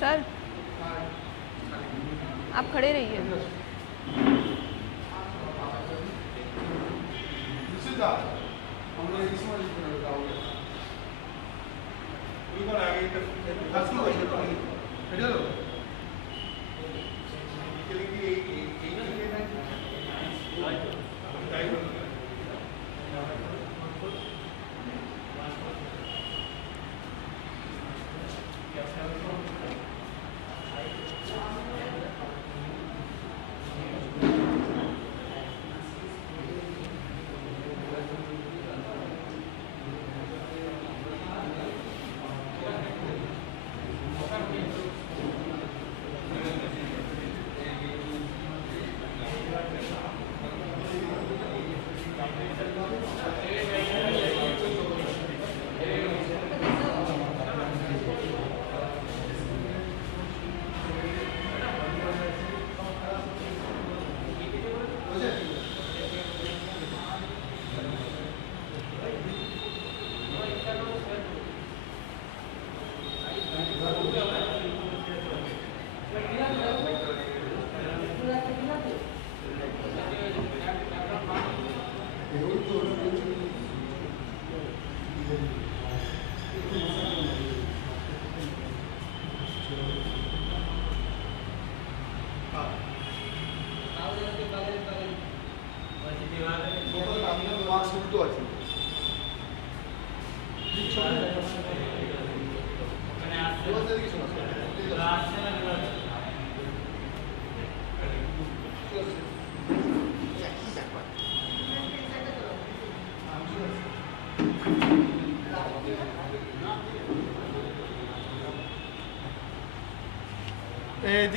Sir आप खड़े रहिए।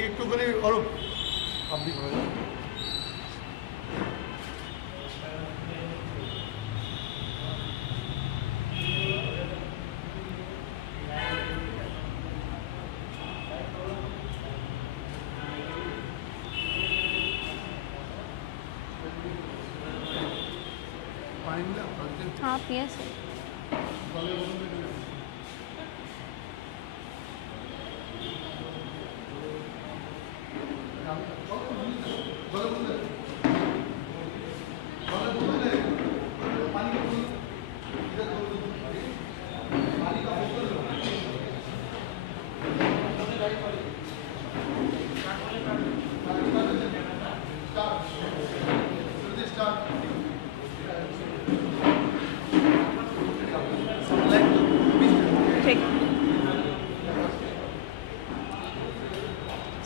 একটু করে অরূপ আপনি हाँ पिए sir.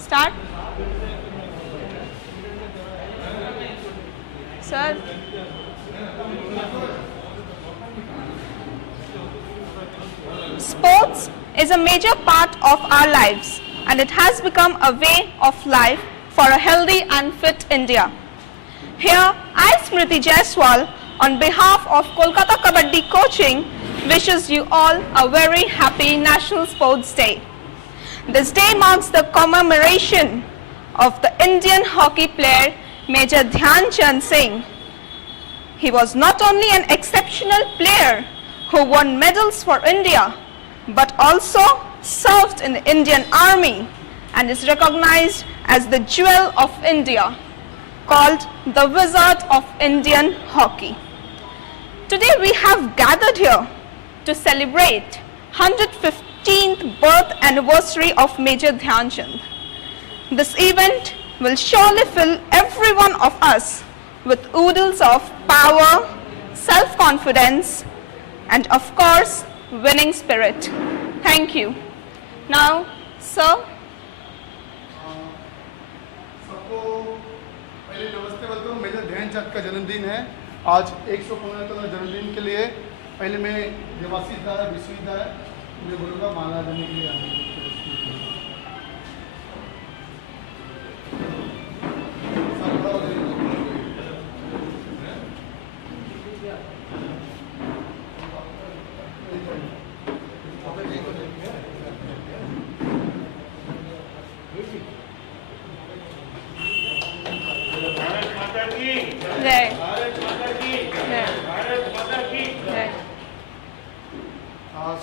Start. Sir. Sports is a major part of our lives and it has become a way of life for a healthy and fit India. Here, I, Smriti Jaiswal, on behalf of Kolkata Kabaddi Coaching, wishes you all a very happy National Sports Day. This day marks the commemoration of the Indian hockey player Major Dhyan Chand Singh. He was not only an exceptional player who won medals for India, but also served in the Indian Army and is recognized as the jewel of India, called the Wizard of Indian Hockey. Today we have gathered here to celebrate 115th birth anniversary of Major Dhyan Chand. This event will surely fill every one of us with oodles of power, self-confidence, and of course, winning spirit. Thank you. Now, sir. सबको पहले नमस्ते बोलता हूँ। Major Dhyanchand का जन्मदिन है आज। 115वें जन्मदिन के लिए पहले मैं देवासी विश्वविद्यालय मैं बोलूँगा माला देने के लिए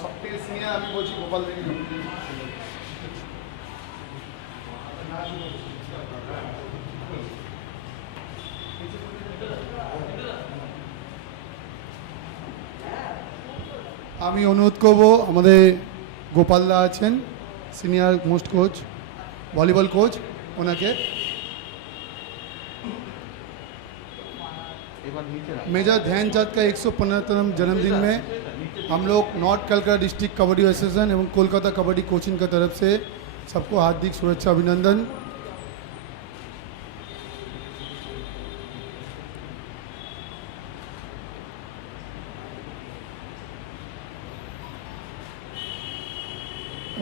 সবথেকে সিনিয়র আমি বলছি গোপাল থেকে। আমি অনুরোধ করব আমাদের গোপালদা আছেন senior most coach volleyball coach ওনাকে मेजर ध्यानचंद का 115वां जन्मदिन में हम लोग north Calcutta district kabaddi association एवं कोलकाता कबड्डी कोचिंग की तरफ से सबको हार्दिक शुभेच्छा अभिनंदन।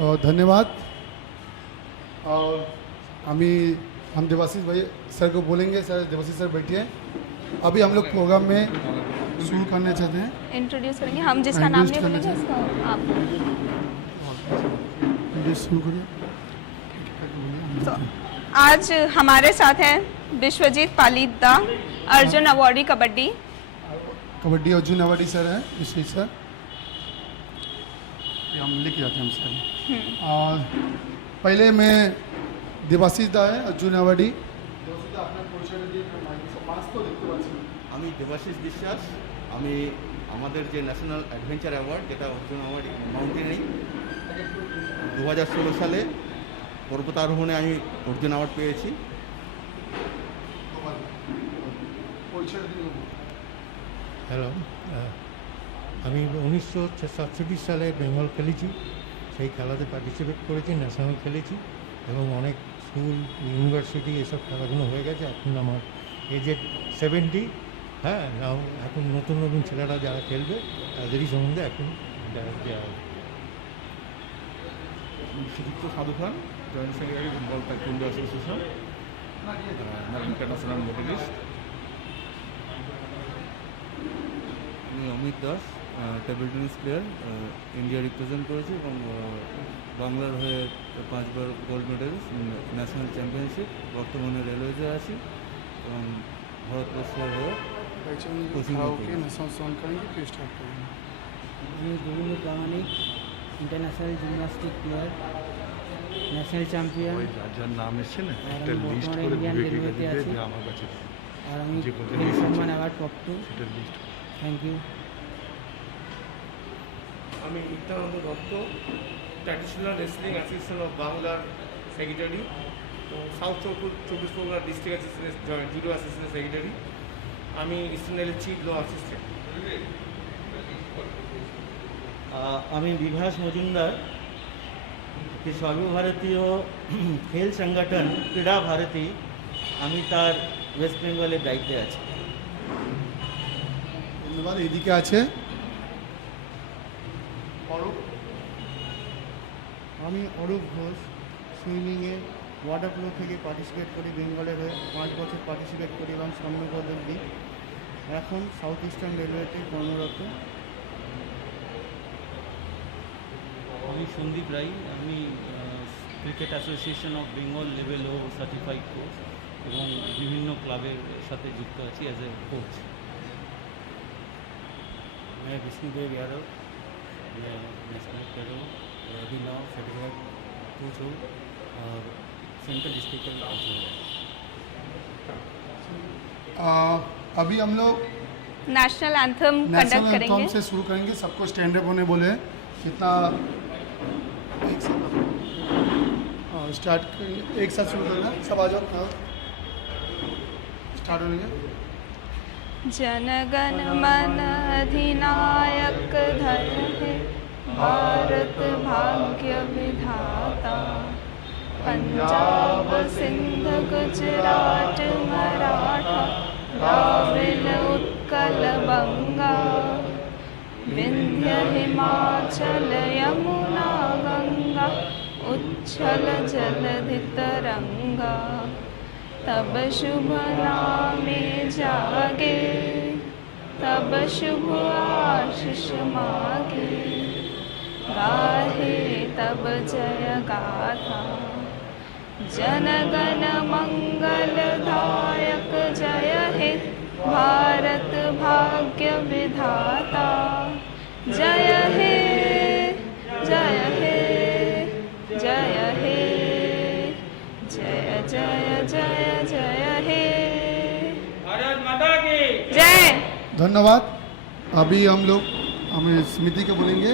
और धन्यवाद। और हम देवाशीष भाई सर को बोलेंगे। सर देवाशीष सर बैठिए। अभी हम लोग प्रोग्राम में शुरू करना चाहते हैं। इंट्रोड्यूस करेंगे हम, जिसका नाम नहीं बोलेंगे उसका आप शुरू करिए। तो आज हमारे साथ हैं Vishwajit Palida, Arjun awardee kabaddi. Kabaddi Arjun awardee sir है विश्वजीत सर, हम लिख जाते हैं हम सर। और पहले मैं देवाशीष दा है अर्जुन अवार्डी। আমি দেবাশিস বিশ্বাস। আমি আমাদের যে ন্যাশনাল অ্যাডভেঞ্চার অ্যাওয়ার্ড, যেটা অর্জুন অ্যাওয়ার্ড মাউন্টেনিং 2016 সালে পর্বতারোহণে আমি অর্জুন অ্যাওয়ার্ড পেয়েছি। হ্যালো, আমি 1967 সালে বেঙ্গল খেলেছি। সেই খেলাতে পার্টিসিপেট করেছি, ন্যাশনাল খেলেছি এবং অনেক স্কুল ইউনিভার্সিটি এসব খেলাধুলো হয়ে গেছে। এখন আমার এজে 70। হ্যাঁ, নাও এখন নতুন নতুন ছেলেরা যারা খেলবে তাদেরই সম্বন্ধে এখন দেওয়া হবে। Shriyukta Sadhu Khan, joint secretary Bengal taekwondo association, international medalist. আমি Amit Das, table tennis player, India represent করেছি এবং বাংলার হয়ে 5 বার গোল্ড মেডেলিস্ট, ন্যাশনাল চ্যাম্পিয়নশিপ। বর্তমানে রেলওয়েতে আছি এবং ভারতবর্ষের হয়ে কোচিং আমি Gobinda Pramanik, international gymnastic player, national champion. যার নাম এসছে না, আর একটা আমি লিস্ট বর্তমানে করে ইন্ডিয়ান বিবেকে রেলওয়েতে দিয়ে আছি। যে আমার কাছে আর আমি যে কত এই list সম্মান আছে, অ্যাওয়ার্ড প্রাপ্ত। সেটা লিস্ট থ্যাংক ইউ। আমি Nityananda Dutta, traditional wrestling association of বাংলার সেক্রেটারি, সাউথ চব্বিশ পরগনা ডিস্ট্রিক্ট অ্যাসোসিয়েশন জুডো অ্যাসোসিয়েশনের সেক্রেটারি। আমি ইস্টার্ন রেলের চিফ ল অ্যাসিস্ট্যান্ট। আমি বিভাস মজুমদার, कि সর্বভারতীয় খেল সংগঠন ক্রীড়া ভারতী, আমি তার ওয়েস্ট বেঙ্গলের দায়িত্বে আছি। ধন্যবাদ। এদিকে আছে অরূপ। আমি অরূপ ঘোষ, সুইমিংয়ে ওয়াটার পোলো থেকে পার্টিসিপেট করি। বেঙ্গলের হয়ে 5 বছর পার্টিসিপেট করি এবং স্বর্ণপদক দিই। এখন সাউথ ইস্টার্ন রেলওয়েতে কর্মরত। আমি সন্দীপ রায়, আমি cricket association of Bengal level ও সার্টিফাইড কোচ এবং বিভিন্ন ক্লাবের সাথে যুক্ত আছি অ্যাজ এ কোচ। मैं विष्णुदेव यादव, मैं नेशनल प्लेयर हूँ, अभी नाउ सर्टिफाइड कोच हूँ और सेंट्रल डिस्ट्रिक्ट का कोच हूँ। अभी हम लोग national anthem conduct national anthem करेंगे। से शुरू करेंगे। सबको स्टैंड अप होने बोले। कितना स्टार्ट करेंगे, एक साथ शुरू करना। सब आ जाओ, स्टार्ट होने। जनगण मन अधिनायक धर है, भारत भाग्य विधाता। पंजाब सिंध गुजरात मराठा, द्राविड़ उत्कल बंगा। विंध्य हिमाचल यमुना गंगा, उच्छल जलधि तरंगा। तब शुभ नामे जागे, तब शुभ आशीष मागे। गाहे तब जय गाथा, जनगण मंगलदायक जय हे। भारत भाग्य विधाता, जय हे जय हे जय हे, जय जय जय जय हे। भारत माता की जय। धन्यवाद। अभी हम लोग हम स्मृति के बोलेंगे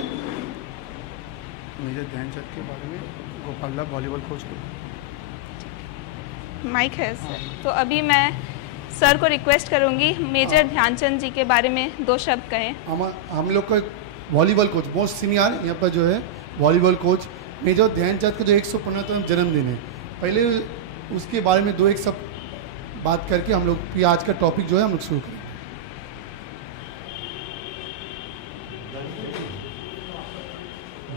मेजर ध्यानचंद के बारे में, गोपाल दास वॉलीबॉल कोच को। माइक है सर। तो अभी मैं सर को रिक्वेस्ट करूंगी मेजर ध्यानचंद जी के बारे में 2 शब्द कहें। हम लोग का वॉलीबॉल कोच मोस्ट सीनियर यहाँ पर जो है वॉलीबॉल कोच मेजर ध्यानचंद का जो 115वां जन्मदिन है, पहले उसके बारे में 2-1 सब बात करके हम लोग आज का टॉपिक जो है हम लोग शुरू करें।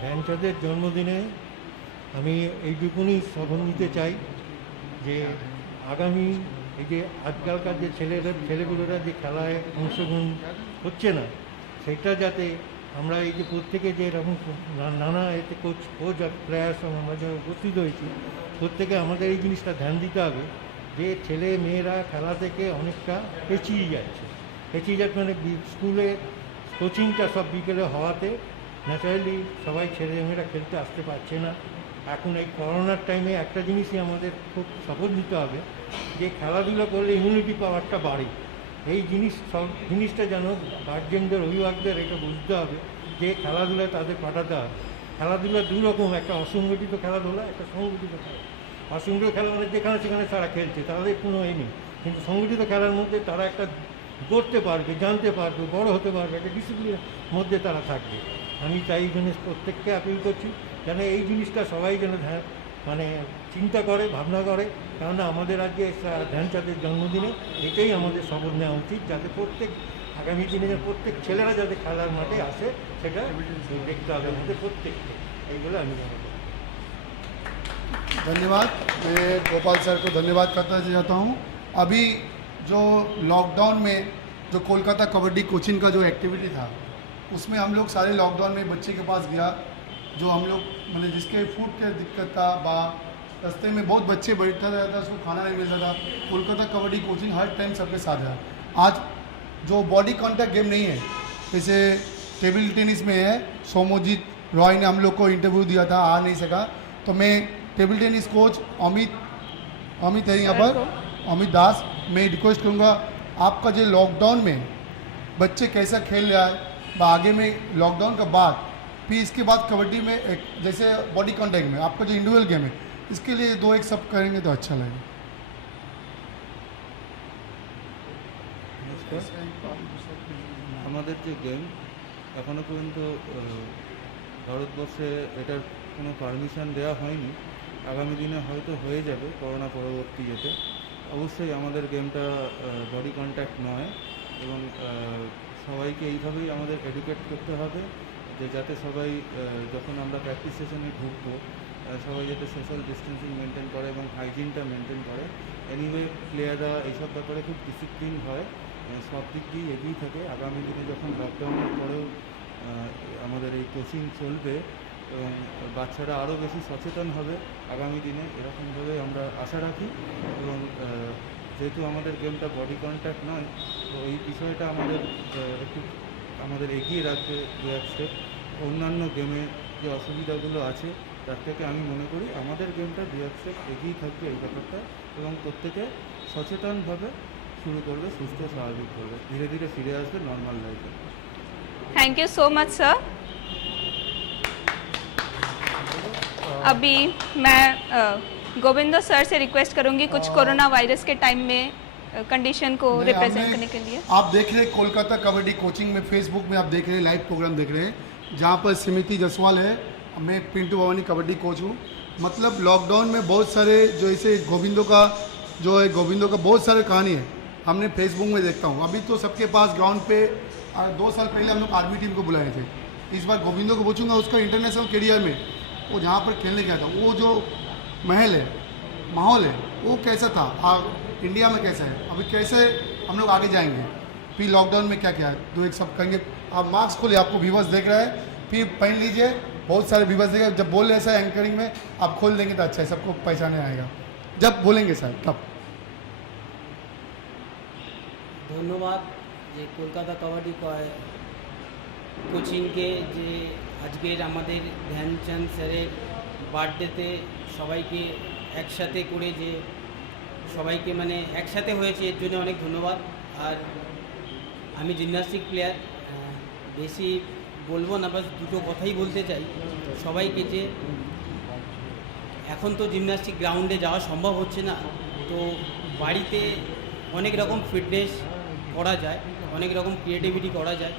ধ্যানচাঁদের জন্মদিনে আমি এইটুকুনি শপথ নিতে চাই যে আগামী এই যে আজকালকার যে ছেলেগুলোরা যে খেলায় অংশগ্রহণ হচ্ছে না, সেটা যাতে আমরা এই যে প্রত্যেকে যে এরকম নানা এতে কোচ আর প্লেয়ার সব আমরা যারা উপস্থিত হয়েছি, প্রত্যেকে আমাদের এই জিনিসটা ধ্যান দিতে হবে যে ছেলে মেয়েরা খেলা থেকে অনেকটা পেছিয়ে যাচ্ছে মানে স্কুলে কোচিংটা সব বিকেলে হওয়াতে ন্যাচারালি সবাই ছেলেমেয়েরা খেলতে আসতে পারছে না। এখন এই করোনার টাইমে একটা জিনিসই আমাদের খুব শপথ নিতে হবে যে খেলাধুলা করলে ইমিউনিটি পাওয়ারটা বাড়ে। এই জিনিসটা যেন গার্জেনদের অভিভাবকদের এটা বুঝতে হবে যে খেলাধুলায় তাদের পাঠাতে হবে। খেলাধুলা দুই রকম, একটা অসংগঠিত খেলাধুলা, একটা সংগঠিত খেলা। অসংগঠিত খেলা মানে যেখানে সেখানে তারা খেলছে, তাদের কোনো এই নেই, কিন্তু সংগঠিত খেলার মধ্যে তারা একটা করতে পারবে, জানতে পারবে, বড় হতে পারবে, একটা ডিসিপ্লিনের মধ্যে তারা থাকবে। আমি তাই এই জিনিস প্রত্যেককে আপিল করছি যেন এই জিনিসটা সবাই যেন মানে চিন্তা করে, ভাবনা করে, কেননা আমাদের আজকে ধ্যানচাঁদের জন্মদিনে এটাই আমাদের শপথ নেওয়া উচিত, যাতে প্রত্যেক আগামী দিনে প্রত্যেক ছেলেরা যাতে খেলার মাঠে আসে সেটা দেখতে হবে আমাদের প্রত্যেককে। এইগুলো আমি মনে করি। धन्यवाद। मैं गोपाल सर को धन्यवाद करना चाहता हूँ। अभी जो लॉकडाउन में जो कोलकाता कबड्डी कोचिंग का जो एक्टिविटी था, उसमें हम लोग सारे लॉकडाउन में बच्चे के पास गया, जो हम लोग मतलब जिसके फूड की दिक्कत था, रास्ते में बहुत बच्चे बैठा रहता था, उसको खाना नहीं मिलता था। कोलकाता कबड्डी कोचिंग हर टाइम सबके साथ है। आज जो बॉडी कॉन्टैक्ट गेम नहीं है, जैसे टेबल टेनिस में है, सोमोजीत रॉय ने हम लोग को इंटरव्यू दिया था, आ नहीं सका, तो मैं टेबल टेनिस कोच अमित है यहाँ पर, अमित दास, मैं रिक्वेस्ट करूँगा आपका जो लॉकडाउन में बच्चे कैसा खेल रहा है, आगे में लॉकडाउन का बाद फिर इसके बाद कबड्डी में एक जैसे बॉडी कॉन्टैक्ट में आपका जो इंडिविजुअल गेम है, इसके लिए 2-1 सब करेंगे तो अच्छा लगेगा। আমাদের যে গেম এখনও পর্যন্ত ভারতবর্ষে এটার কোনো পারমিশন দেওয়া হয়নি, আগামী দিনে হয়তো হয়ে যাবে করোনা পরবর্তী যেতে। অবশ্যই আমাদের গেমটা বডি কন্ট্যাক্ট নয় এবং সবাইকে এইভাবেই আমাদের এডুকেট করতে হবে যে যাতে সবাই যখন আমরা প্র্যাকটিস সেশনে ঢুকবো সবাই যাতে সোশ্যাল ডিস্টেন্সিং মেনটেন করে এবং হাইজিনটা মেনটেন করে। এনিওয়ে প্লেয়াররা এইসব ব্যাপারে খুব ডিসিপ্লিন হয়, সব দিক দিয়েই এগিয়ে থাকে। আগামী দিনে যখন লকডাউনের পরেও আমাদের এই কোচিং চলবে এবং বাচ্চারা আরও বেশি সচেতন হবে আগামী দিনে, এরকমভাবে আমরা আশা রাখি। এবং যেহেতু আমাদের গেমটা বডি কন্ট্যাক্ট নয়, তো এই বিষয়টা আমাদের এগিয়ে রাখবে 2-1 স্টেপ। অন্যান্য গেমে যে অসুবিধাগুলো আছে তার থেকে আমি মনে করি আমাদের গেমটা 2-1 স্টেপ এগিয়ে থাকবে এই ব্যাপারটা, এবং প্রত্যেকে সচেতনভাবে শুরু করবে, সুস্থ স্বাভাবিক করবে, ধীরে ধীরে ফিরে আসবে নর্মাল লাইফে। Thank you so much sir. अभी मैं गोविंदो सर से रिक्वेस्ट करूंगी कुछ कोरोना वायरस के टाइम में कंडीशन को रिप्रेजेंट करने के लिए। आप देख रहे हैं कोलकाता कबड्डी कोचिंग में, फेसबुक में आप देख रहे हैं, लाइव प्रोग्राम देख रहे हैं, जहाँ पर स्मृति जसवाल है, मैं पिंटू भवानी कबड्डी कोच हूँ। मतलब लॉकडाउन में बहुत सारे जो ऐसे गोविंदो का बहुत सारे कहानी है, हमने फेसबुक में देखता हूँ। अभी तो सबके पास ग्राउंड पे 2 साल पहले हम लोग आर्मी टीम को बुलाए थे। इस बार गोविंदो को पूछूंगा उसका इंटरनेशनल करियर में वो जहाँ पर खेलने गया था, वो जो माहौल है वो कैसा था, इंडिया में कैसा है, अभी कैसे हम लोग आगे जाएंगे, फिर लॉकडाउन में क्या क्या है, 2-1 सब कहेंगे। आप मास्क खोलिए, आपको व्यूवर्स देख रहा है, फिर पहन लीजिए, बहुत सारे व्यूवर्स देखेगा। जब बोल रहे हैं सर एंकरिंग में आप खोल देंगे तो अच्छा है, सबको पहचाने आएगा जब बोलेंगे सर तब। ধন্যবাদ যে কলকাতা কাবাডি কোচিংকে যে আজকের আমাদের ধ্যানচাঁদ স্যারের বার্থডেতে সবাইকে একসাথে করে যে সবাইকে মানে একসাথে হয়েছে, এর জন্য অনেক ধন্যবাদ। আর আমি জিমন্যাস্টিক প্লেয়ার, বেশি বলবো না, বাস দুটো কথাই বলতে চাই সবাইকে যে এখন তো জিমন্যাস্টিক গ্রাউন্ডে যাওয়া সম্ভব হচ্ছে না, তো বাড়িতে অনেক রকম ফিটনেস করা যায়, অনেক রকম ক্রিয়েটিভিটি করা যায়।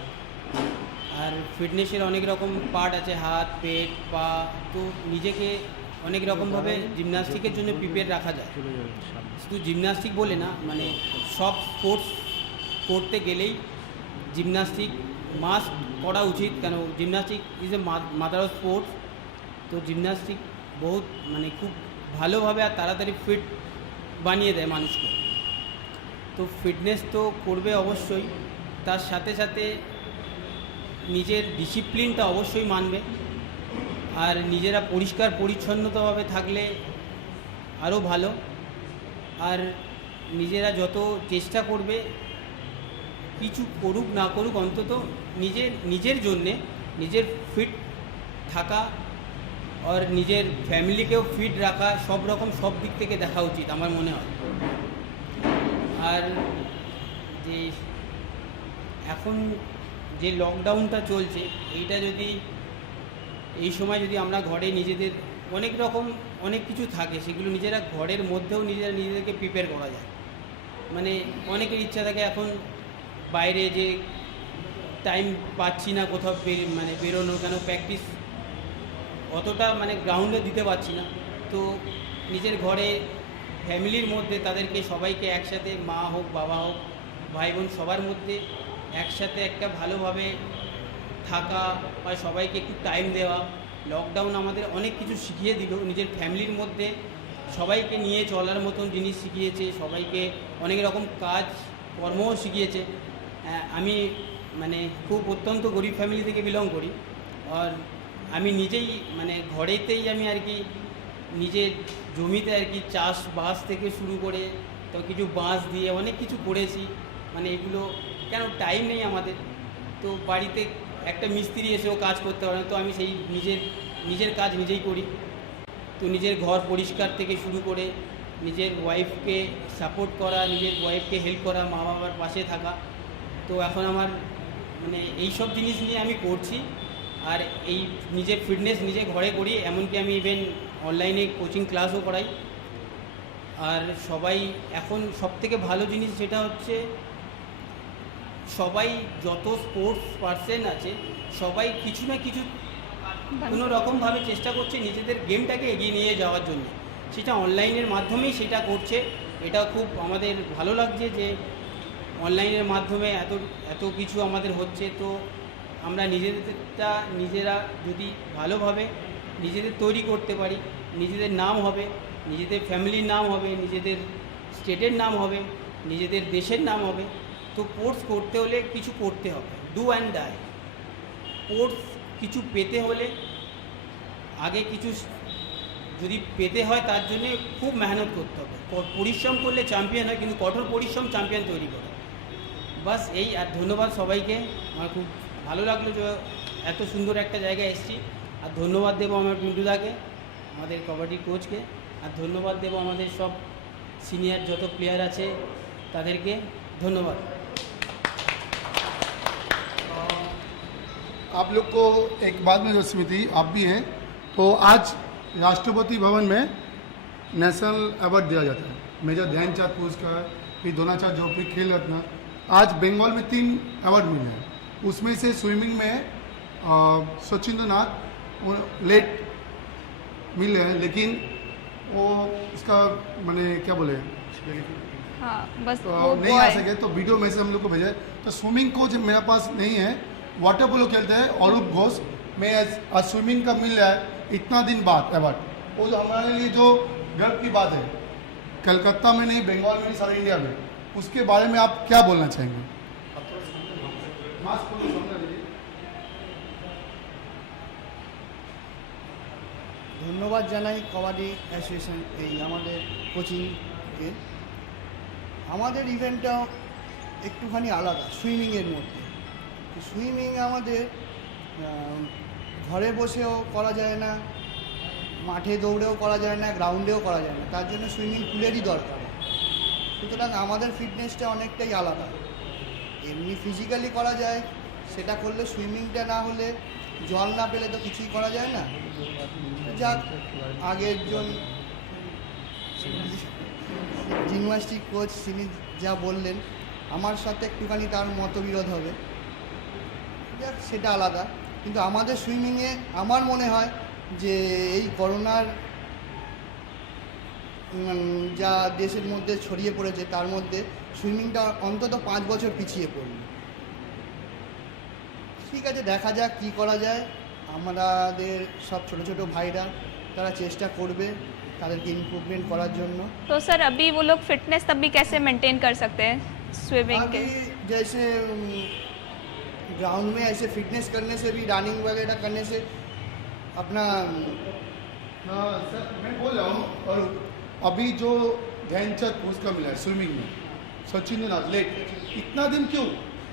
আর ফিটনেসের অনেক রকম পার্ট আছে, হাত, পেট, পা, তো নিজেকে অনেক রকমভাবে জিমন্যাস্টিকের জন্য প্রিপেয়ার রাখা যায়। শুধু জিমন্যাস্টিক বলে না, মানে সব স্পোর্টস করতে গেলেই জিমন্যাস্টিক মাস্ট করা উচিত, কেন gymnastic is a mother of sports. তো জিমন্যাস্টিক বহুত মানে খুব ভালোভাবে আর তাড়াতাড়ি ফিট বানিয়ে দেয় মানুষকে। তো ফিটনেস তো করবে অবশ্যই, তার সাথে সাথে নিজের ডিসিপ্লিনটা অবশ্যই মানবে, আর নিজেরা পরিষ্কার পরিচ্ছন্নতাভাবে থাকলে আরও ভালো। আর নিজেরা যত চেষ্টা করবে, কিছু করুক না করুক, অন্তত নিজের জন্যে নিজের ফিট থাকা আর নিজের ফ্যামিলিকেও ফিট রাখা, সব রকম সব দিক থেকে দেখা উচিত আমার মনে হয়। আর যে এখন যে লকডাউনটা চলছে, এইটা যদি এই সময় যদি আমরা ঘরে নিজেদের অনেক কিছু থাকে, সেগুলো নিজেরা ঘরের মধ্যেও নিজেদেরকে প্রিপেয়ার করা যায়। মানে অনেকের ইচ্ছা থাকে এখন বাইরে যে টাইম পাচ্ছি না কোথাও বেরোনো, কেন প্র্যাকটিস অতটা গ্রাউন্ডে দিতে পারছি না, তো নিজের ঘরে ফ্যামিলির মধ্যে তাদেরকে সবাইকে একসাথে, মা হোক, বাবা হোক, ভাই বোন, সবার মধ্যে একসাথে একটা ভালোভাবে থাকা বা সবাইকে একটু টাইম দেওয়া। লকডাউন আমাদের অনেক কিছু শিখিয়ে দিল, নিজের ফ্যামিলির মধ্যে সবাইকে নিয়ে চলার মতন জিনিস শিখিয়েছে, সবাইকে অনেক রকম কাজ কর্মও শিখিয়েছে। আমি খুব অত্যন্ত গরিব ফ্যামিলি থেকে বিলং করি, আর আমি নিজেই ঘরেতেই আমি আর কি নিজের জমিতে আর কি চাষবাস থেকে শুরু করে তো কিছু বাঁশ দিয়ে অনেক কিছু করেছি। এগুলো কেন টাইম নেই আমাদের, তো বাড়িতে একটা মিস্ত্রি এসেও কাজ করতে পারে না, তো আমি সেই নিজের কাজ নিজেই করি। তো নিজের ঘর পরিষ্কার থেকে শুরু করে নিজের ওয়াইফকে সাপোর্ট করা, নিজের ওয়াইফকে হেল্প করা, মা বাবার পাশে থাকা, তো এখন আমার এই সব জিনিস নিয়ে আমি করছি। আর এই নিজের ফিটনেস নিজে ঘরে করি, এমনকি আমি ইভেন অনলাইনে কোচিং ক্লাসও করাই। আর সবাই এখন সবথেকে ভালো জিনিস যেটা হচ্ছে, সবাই যত স্পোর্টস পার্সন আছে সবাই কিছু না কিছু কোনো রকমভাবে চেষ্টা করছে নিজেদের গেমটাকে এগিয়ে নিয়ে যাওয়ার জন্য, সেটা অনলাইনের মাধ্যমেই সেটা করছে। এটা খুব আমাদের ভালো লাগছে যে অনলাইনের মাধ্যমে এত কিছু আমাদের হচ্ছে। তো আমরা নিজেরা যদি ভালোভাবে নিজেদের তৈরি করতে পারি, নিজেদের নাম হবে, নিজেদের ফ্যামিলির নাম হবে, নিজেদের স্টেটের নাম হবে, নিজেদের দেশের নাম হবে। তো স্পোর্টস করতে হলে কিছু করতে হবে, ডু অ্যান্ড ডাই। স্পোর্টস কিছু পেতে হলে আগে কিছু যদি পেতে হয়, তার জন্য খুব মেহনত করতে হবে। পরিশ্রম করলে চ্যাম্পিয়ন হয়, কিন্তু কঠোর পরিশ্রম চ্যাম্পিয়ন তৈরি করে। বাস এই, আর ধন্যবাদ সবাইকে। আমার খুব ভালো লাগলো যে এত সুন্দর একটা জায়গায় এসেছি। আর ধন্যবাদ দেবো আমার পিন্টুদাকে, আমাদের কবাডি কোচকে, আর ধন্যবাদ দেবো আমাদের সব সিনিয়র যত প্লেয়ার আছে তাদেরকে ধন্যবাদ। आप लोग को एक बात में जो स्मृति आप भी हैं, तो आज राष्ट्रपति भवन में नेशनल अवार्ड दिया जाता है, मेजर ध्यानचंद पुरस्कार, फिर द्रोणाचार्य जोशी खेल रत्न। आज बंगाल में 3 अवार्ड मिले हैं, उसमें से स्विमिंग में सचिंद्र नाथ लेट मिले हैं, लेकिन वो इसका क्या बोले हाँ, बस तो वो नहीं boy। आ सके, तो वीडियो में से हम लोग को भेजा। तो स्विमिंग कोच मेरे पास नहीं है, वाटर पोलो खेलते हैं अरूप घोष, मैं आज स्विमिंग का मिल रहा है इतना दिन बाद अवार्ड। वो जो हमारे लिए जो गर्व की बात है, कलकत्ता में नहीं, बंगाल में नहीं, सारे इंडिया में, उसके बारे में आप क्या बोलना चाहेंगे? ধন্যবাদ জানাই কবাডি অ্যাসোসিয়েশন এই আমাদের কোচিংকে। আমাদের ইভেন্টটা একটুখানি আলাদা সুইমিংয়ের মধ্যে। সুইমিং আমাদের ঘরে বসেও করা যায় না, মাঠে দৌড়েও করা যায় না, গ্রাউন্ডেও করা যায় না, তার জন্য সুইমিং পুলেরই দরকার। সুতরাং আমাদের ফিটনেসটা অনেকটাই আলাদা। এমনি ফিজিক্যালি করা যায়, সেটা করলে সুইমিংটা না হলে জল না পেলে তো কিছুই করা যায় না। যাক, আগের জন জিমন্যাস্টিক কোচ তিনি যা বললেন আমার সাথে একটুখানি তার মতবিরোধ হবে, যাক সেটা আলাদা। কিন্তু আমাদের সুইমিংয়ে আমার মনে হয় যে এই করোনার যা দেশের মধ্যে ছড়িয়ে পড়েছে তার মধ্যে সুইমিংটা অন্তত 5 বছর পিছিয়ে পড়ল। ঠিক আছে, দেখা যাক কী করা যায়। আমাদের সব ছোট ছোট ভাইরা তারা চেষ্টা করবে তাদেরকে ইমপ্রুভমেंट করার জন্য। तो सर अभी वो लोग फिटनेस तब भी कैसे मेंटेन कर सकते हैं स्विमिंग के? अभी जैसे ग्राउंड में ऐसे फिटनेस करने से भी, रनिंग वगैरह करने से अपना हाँ सर, मैं बोल रहा हूँ। और अभी जो ध्यानचंद पुरस्कार मिला है स्विमिंग में, सचिन लेट इतना दिन क्यों?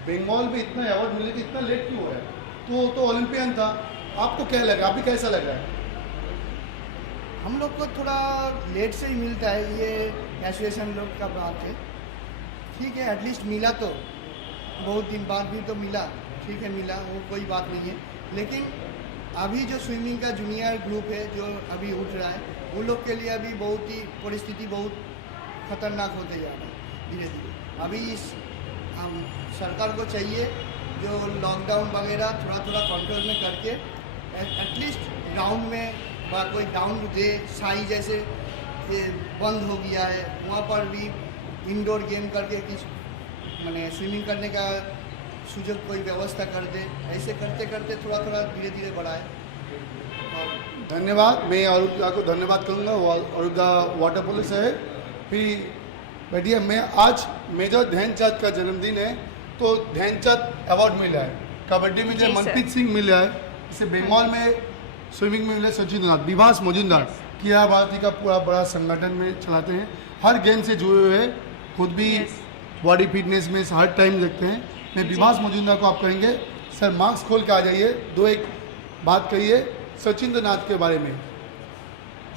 बंगाल में इतना अवार्ड मिलने के इतना लेट क्यों है? तो ओलंपियन था। आपको क्या लगा, अभी कैसा लग रहा है? हम लोग को थोड़ा लेट से ही मिलता है, ये एसोसिएशन लोग का बात है। ठीक है, एटलीस्ट मिला तो, बहुत दिन बाद भी तो मिला, ठीक है मिला, वो कोई बात नहीं है। लेकिन अभी जो स्विमिंग का जूनियर ग्रुप है जो अभी उठ रहा है, वो लोग के लिए अभी बहुत ही परिस्थिति बहुत खतरनाक होते जा रहा है धीरे धीरे। अभी इस सरकार को चाहिए जो लॉकडाउन वगैरह थोड़ा थोड़ा कंट्रोल में करके एटलीस्ट ग्राउंड में বা कोई ग्राउंड दे, साई जैसे ये बंद हो गया है वहाँ पर भी इंडोर गेम करके कुछ मैंने स्विमिंग करने का सुजग कोई व्यवस्था कर दे। ऐसे करते करते थोड़ा थोड़ा धीरे धीरे बढ़ाए। धन्यवाद। मैं अरुदा को धन्यवाद करूँगा, अरुदा वाटर पुलिस है। फिर बैठिए, मैं आज मेजर ध्यानचंद का जन्मदिन है तो ध्यानचंद अवार्ड मिला है। कबड्डी में जो जी सर। मनप्रीत सिंह मिला है, इसे बंगाल में स्विमिंग में मिला सचिन नाथ। विभास मजुमदार किया भारती का पूरा बड़ा संगठन में चलाते हैं, हर गेम से जुड़े हुए हैं, खुद भी बॉडी फिटनेस में हर टाइम देखते हैं। मैं विभास मजुमदार को आप कहेंगे सर मार्क्स खोल के आ जाइए, दो एक बात कहिए सचिन नाथ के बारे में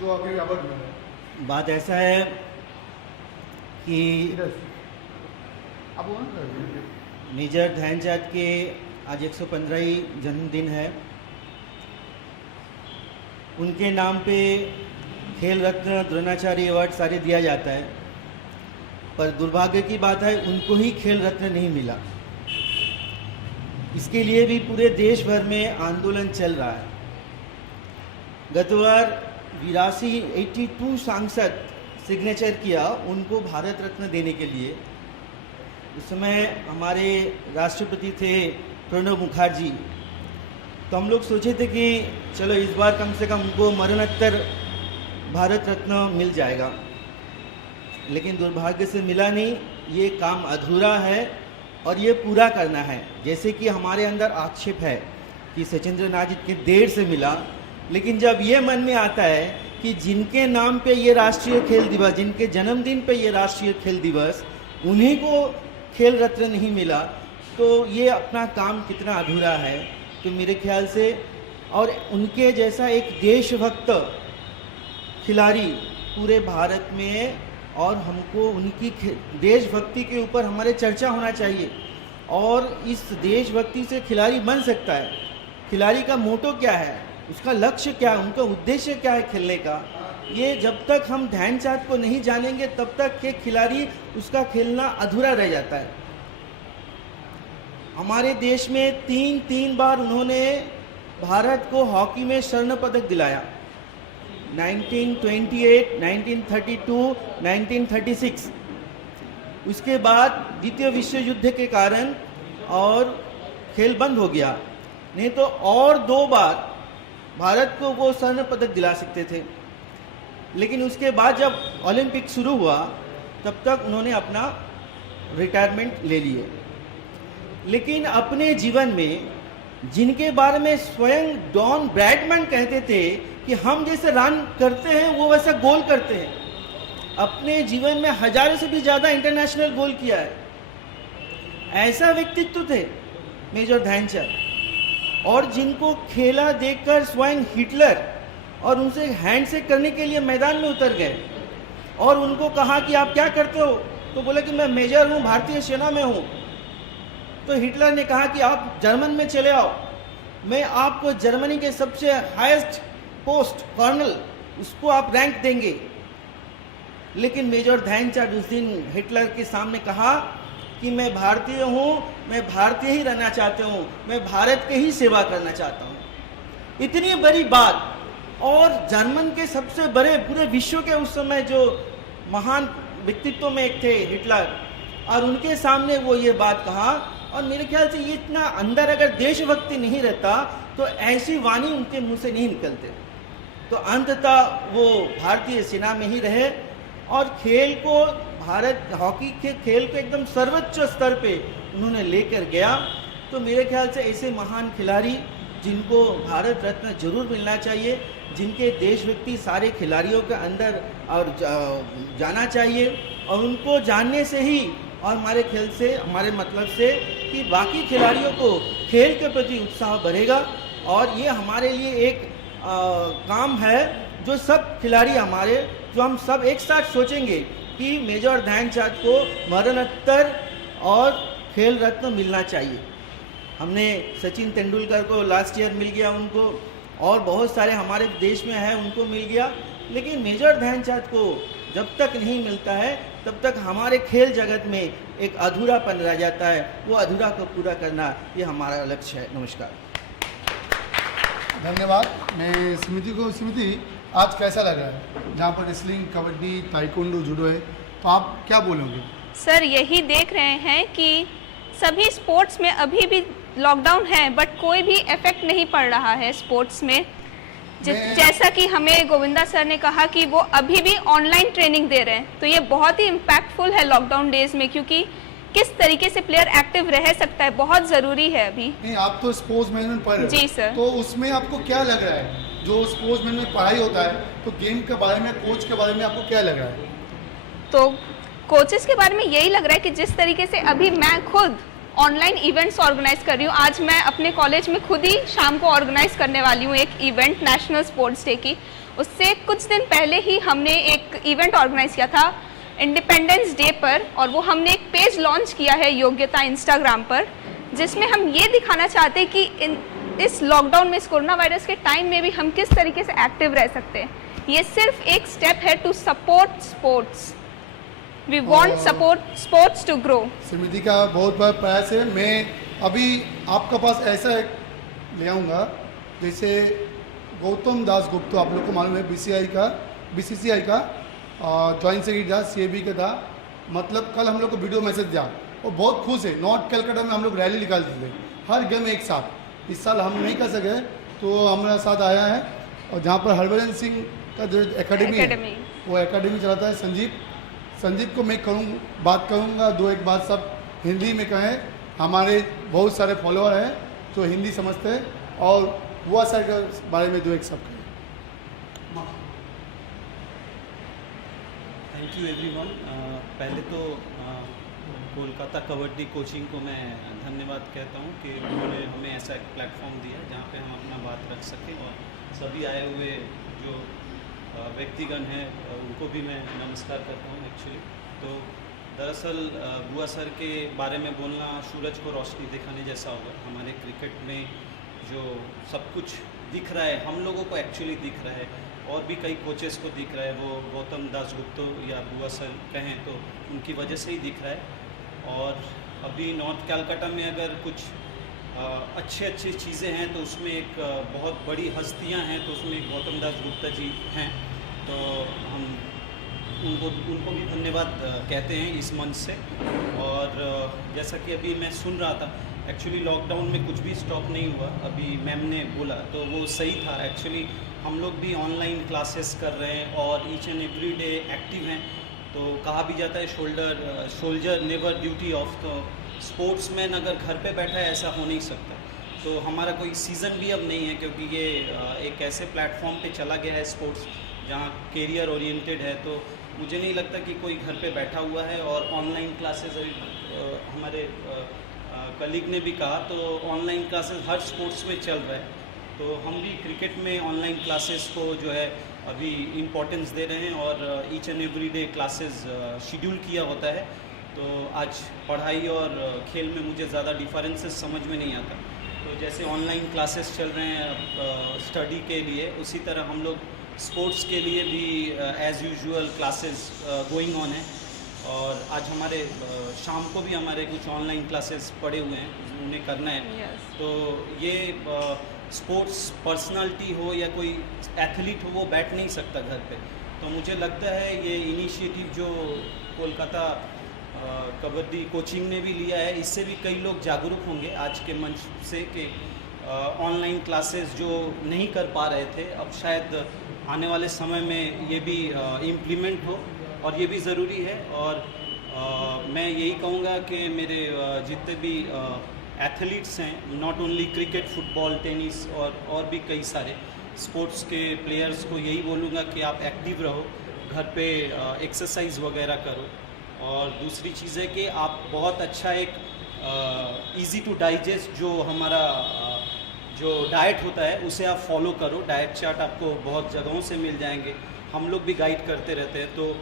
जो अभी अवार्ड मिला है। बात ऐसा है कि अब मेजर ध्यानचंद के आज 115वीं जन्मदिन है। उनके नाम पे खेल रत्न, द्रोणाचार्य अवार्ड सारे दिया जाता है, पर दुर्भाग्य की बात है उनको ही खेल रत्न नहीं मिला। इसके लिए भी पूरे देश भर में आंदोलन चल रहा है। गत बार 82 सांसद सिग्नेचर किया उनको भारत रत्न देने के लिए। उस समय हमारे राष्ट्रपति थे प्रणब मुखर्जी, तो हम लोग सोचे थे कि चलो इस बार कम से कम उनको मरणोत्तर भारत रत्न मिल जाएगा, लेकिन दुर्भाग्य से मिला नहीं। ये काम अधूरा है और ये पूरा करना है। जैसे कि हमारे अंदर आक्षेप है कि सचिंद्र नाथ इतनी देर से मिला, लेकिन जब ये मन में आता है कि जिनके नाम पे ये राष्ट्रीय खेल दिवस, जिनके जन्मदिन पे ये राष्ट्रीय खेल दिवस, उन्हीं को खेल रत्न नहीं मिला, तो ये अपना काम कितना अधूरा है। तो मेरे ख्याल से और उनके जैसा एक देशभक्त खिलाड़ी पूरे भारत में, और हमको उनकी देशभक्ति के ऊपर हमारे चर्चा होना चाहिए। और इस देशभक्ति से खिलाड़ी बन सकता है। खिलाड़ी का मोटो क्या है, उसका लक्ष्य क्या है, उनका उद्देश्य क्या है खेलने का, ये जब तक हम ध्यानचंद को नहीं जानेंगे तब तक के खिलाड़ी उसका खेलना अधूरा रह जाता है। हमारे देश में 3 बार उन्होंने भारत को हॉकी में स्वर्ण पदक दिलाया, 1928, 1932, 1936। उसके बाद द्वितीय विश्व युद्ध के कारण और खेल बंद हो गया, नहीं तो और 2 बार भारत को वो स्वर्ण पदक दिला सकते थे। लेकिन उसके बाद जब ओलंपिक शुरू हुआ तब तक उन्होंने अपना रिटायरमेंट ले लिए। लेकिन अपने जीवन में जिनके बारे में स्वयं डॉन ब्रैडमैन कहते थे कि हम जैसे रन करते हैं वो वैसा गोल करते हैं, अपने जीवन में हजारों से भी ज़्यादा इंटरनेशनल गोल किया है, ऐसा व्यक्तित्व थे मेजर ध्यानचंद। और जिनको खेला देखकर स्वयं हिटलर और उनसे हैंडशेक करने के लिए मैदान में उतर गए और उनको कहा कि आप क्या करते हो, तो बोला कि मैं मेजर हूँ, भारतीय सेना में हूँ। तो तो हिटलर ने कहा कि आप जर्मन में चले आओ, मैं आपको जर्मनी के सबसे हाईएस्ट पोस्ट कर्नल उसको आप रैंक देंगे। लेकिन मेजर ध्यानचंद उस दिन हिटलर के सामने कहा कि मैं भारतीय हूँ, मैं भारतीय ही रहना चाहता हूँ, मैं भारत के ही सेवा करना चाहता हूँ। इतनी बड़ी बात, और जर्मन के सबसे बड़े पूरे विश्व के उस समय जो महान व्यक्तित्व में एक थे हिटलर, और उनके सामने वो ये बात कहा। और मेरे ख्याल से ये इतना अंदर अगर देशभक्ति नहीं रहता तो ऐसी वाणी उनके मुंह से नहीं निकलते। तो अंततः वो भारतीय सेना में ही रहे और खेल को, भारत हॉकी के खेल को एकदम सर्वोच्च स्तर पे उन्होंने लेकर गया। तो मेरे ख्याल से ऐसे महान खिलाड़ी जिनको भारत रत्न जरूर मिलना चाहिए, जिनके देशभक्ति सारे खिलाड़ियों के अंदर और जाना चाहिए, और उनको जानने से ही और हमारे खेल से, हमारे मतलब से कि बाकी खिलाड़ियों को खेल के प्रति उत्साह बढ़ेगा। और ये हमारे लिए एक काम है जो सब खिलाड़ी हमारे, जो हम सब एक साथ सोचेंगे कि मेजर ध्यानचंद को मरणोत्तर और खेल रत्न मिलना चाहिए। हमने सचिन तेंदुलकर को लास्ट ईयर मिल गया उनको, और बहुत सारे हमारे देश में हैं उनको मिल गया, लेकिन मेजर ध्यानचंद को जब तक नहीं मिलता है तब तक हमारे खेल जगत में एक अधूरापन रह जाता है। वो अधूरा को पूरा करना ये हमारा लक्ष्य है। नमस्कार, धन्यवाद। मैं स्मृति आज कैसा लग रहा है जहाँ पर रेसलिंग, कबड्डी, ताइक्वांडो, जूडो है, तो आप क्या बोलोगे? सर यही देख रहे हैं कि सभी स्पोर्ट्स में अभी भी लॉकडाउन है बट कोई भी इफेक्ट नहीं पड़ रहा है स्पोर्ट्स में। जैसा कि हमें गोविंदा सर ने कहा कि वो अभी भी ऑनलाइन ट्रेनिंग दे रहे हैं, तो ये बहुत ही इम्पैक्टफुल है लॉकडाउन डेज में, क्योंकि किस तरीके से प्लेयर एक्टिव रह सकता है बहुत ज़रूरी है अभी। नहीं, आप तो स्पोर्ट्स मैनेजमेंट पढ़ रहे हो। जी सर। तो उसमें आपको क्या लग रहा है, जो स्पोर्ट्स मैनेजमेंट पढ़ाई होता है, तो गेम के बारे में, कोच के बारे में आपको क्या लग रहा है? तो कोचेस के बारे में यही लग रहा है कि जिस तरीके से अभी मैं खुद ऑनलाइन इवेंट्स ऑर्गेनाइज कर रही हूँ, आज मैं अपने कॉलेज में खुद ही शाम को ऑर्गेनाइज करने वाली हूँ एक इवेंट नेशनल स्पोर्ट्स डे की। उससे कुछ दिन पहले ही हमने एक इवेंट ऑर्गेनाइज किया था इंडिपेंडेंस डे पर, और वो हमने एक पेज लॉन्च किया है योग्यता इंस्टाग्राम पर, जिसमें हम ये दिखाना चाहते हैं कि इस लॉकडाउन में, इस कोरोना वायरस के टाइम में भी हम किस तरीके से एक्टिव रह सकते हैं। ये सिर्फ एक स्टेप है to support sports. We want support sports to grow. समिति का बहुत बड़ा प्रयास है। मैं अभी आपके पास ऐसा एक ले आऊँगा, जैसे गौतम दास गुप्ता, आप लोग को मालूम है BCCI का जॉइंट सेक्रेटरी था, CAB का था। मतलब कल हम लोग को वीडियो मैसेज दिया, वो बहुत खुश है। नॉर्थ कलकत्ता में हम लोग रैली निकालते थे हर गेम एक साथ। इस साल हम नहीं कर सके तो हमारे साथ आया है, और जहाँ पर हरभजन सिंह का जो एकेडमी है, वो एकेडमी चलाता है संजीव को मैं बात करूँगा, दो एक बात सब हिंदी में कहें। हमारे बहुत सारे फॉलोअर हैं जो हिंदी समझते हैं, और बुआ सर के बारे में दो एक सब कहें। Thank you everyone. पहले तो कोलकाता कबड्डी कोचिंग को मैं धन्यवाद कहता हूँ कि उन्होंने हमें ऐसा एक प्लेटफॉर्म दिया जहाँ पे हम अपना बात रख सकें, और सभी आए हुए जो व्यक्तिगण हैं उनको भी मैं नमस्कार करता हूँ एक्चुअली। तो दरअसल बुआ सर के बारे में बोलना सूरज को रोशनी दिखाने जैसा होगा। हमारे क्रिकेट में जो सब कुछ दिख रहा है हम लोगों को एक्चुअली दिख रहा है, और भी कई कोचेस को दिख रहा है, वो गौतम दास गुप्ता या बुआ सर कहें तो उनकी वजह से ही दिख रहा है। और अभी नॉर्थ कलकत्ता में अगर कुछ अच्छी चीज़ें हैं तो उसमें एक बहुत बड़ी हस्तियां हैं, तो उसमें गौतम दास गुप्ता जी हैं, तो हम उनको भी धन्यवाद कहते हैं इस मंच से। और जैसा कि अभी मैं सुन रहा था, एक्चुअली लॉकडाउन में कुछ भी स्टॉप नहीं हुआ, अभी मैम ने बोला तो वो सही था। एक्चुअली हम लोग भी ऑनलाइन क्लासेस कर रहे हैं और each and every day active हैं। तो कहा भी जाता है सोल्जर नेवर ड्यूटी ऑफ। तो स्पोर्ट्समैन अगर घर पे बैठा है ऐसा हो नहीं सकता। तो हमारा कोई सीज़न भी अब नहीं है, क्योंकि ये एक ऐसे प्लेटफॉर्म पे चला गया है स्पोर्ट्स जहाँ कैरियर ओरिएंटेड है। तो मुझे नहीं लगता कि कोई घर पे बैठा हुआ है। और ऑनलाइन क्लासेस अभी हमारे कलीग ने भी कहा, तो ऑनलाइन क्लासेस हर स्पोर्ट्स में चल रहा है। तो हम भी क्रिकेट में ऑनलाइन क्लासेस को जो है अभी इम्पोर्टेंस दे रहे हैं, और each and every day classes schedule किया होता है। तो आज पढ़ाई और खेल में मुझे ज़्यादा डिफरेंसेस समझ में नहीं आता। तो जैसे ऑनलाइन क्लासेस चल रहे हैं स्टडी के लिए, उसी तरह हम लोग स्पोर्ट्स के लिए भी as usual classes going on है। और आज हमारे शाम को भी हमारे कुछ ऑनलाइन क्लासेस पड़े हुए हैं, उन्हें करना है। Yes. तो ये स्पोर्ट्स पर्सनालिटी हो या कोई एथलीट हो, वो बैठ नहीं सकता घर पे। तो मुझे लगता है ये इनिशिएटिव जो कोलकाता कबड्डी कोचिंग ने भी लिया है, इससे भी कई लोग जागरूक होंगे आज के मंच से कि ऑनलाइन क्लासेस जो नहीं कर पा रहे थे, अब शायद आने वाले समय में ये भी इम्प्लीमेंट हो, और ये भी ज़रूरी है। और मैं यही कहूँगा कि मेरे जितने भी एथलीट्स हैं, not only cricket, football, tennis और भी कई सारे स्पोर्ट्स के प्लेयर्स को यही बोलूँगा कि आप एक्टिव रहो, घर पे एक्सरसाइज वगैरह करो। और दूसरी चीज़ है कि आप बहुत अच्छा एक इजी टू डाइजेस्ट जो हमारा जो डाइट होता है उसे आप फॉलो करो। डाइट चार्ट आपको बहुत जगहों से मिल जाएंगे, हम लोग भी गाइड करते रहते हैं। तो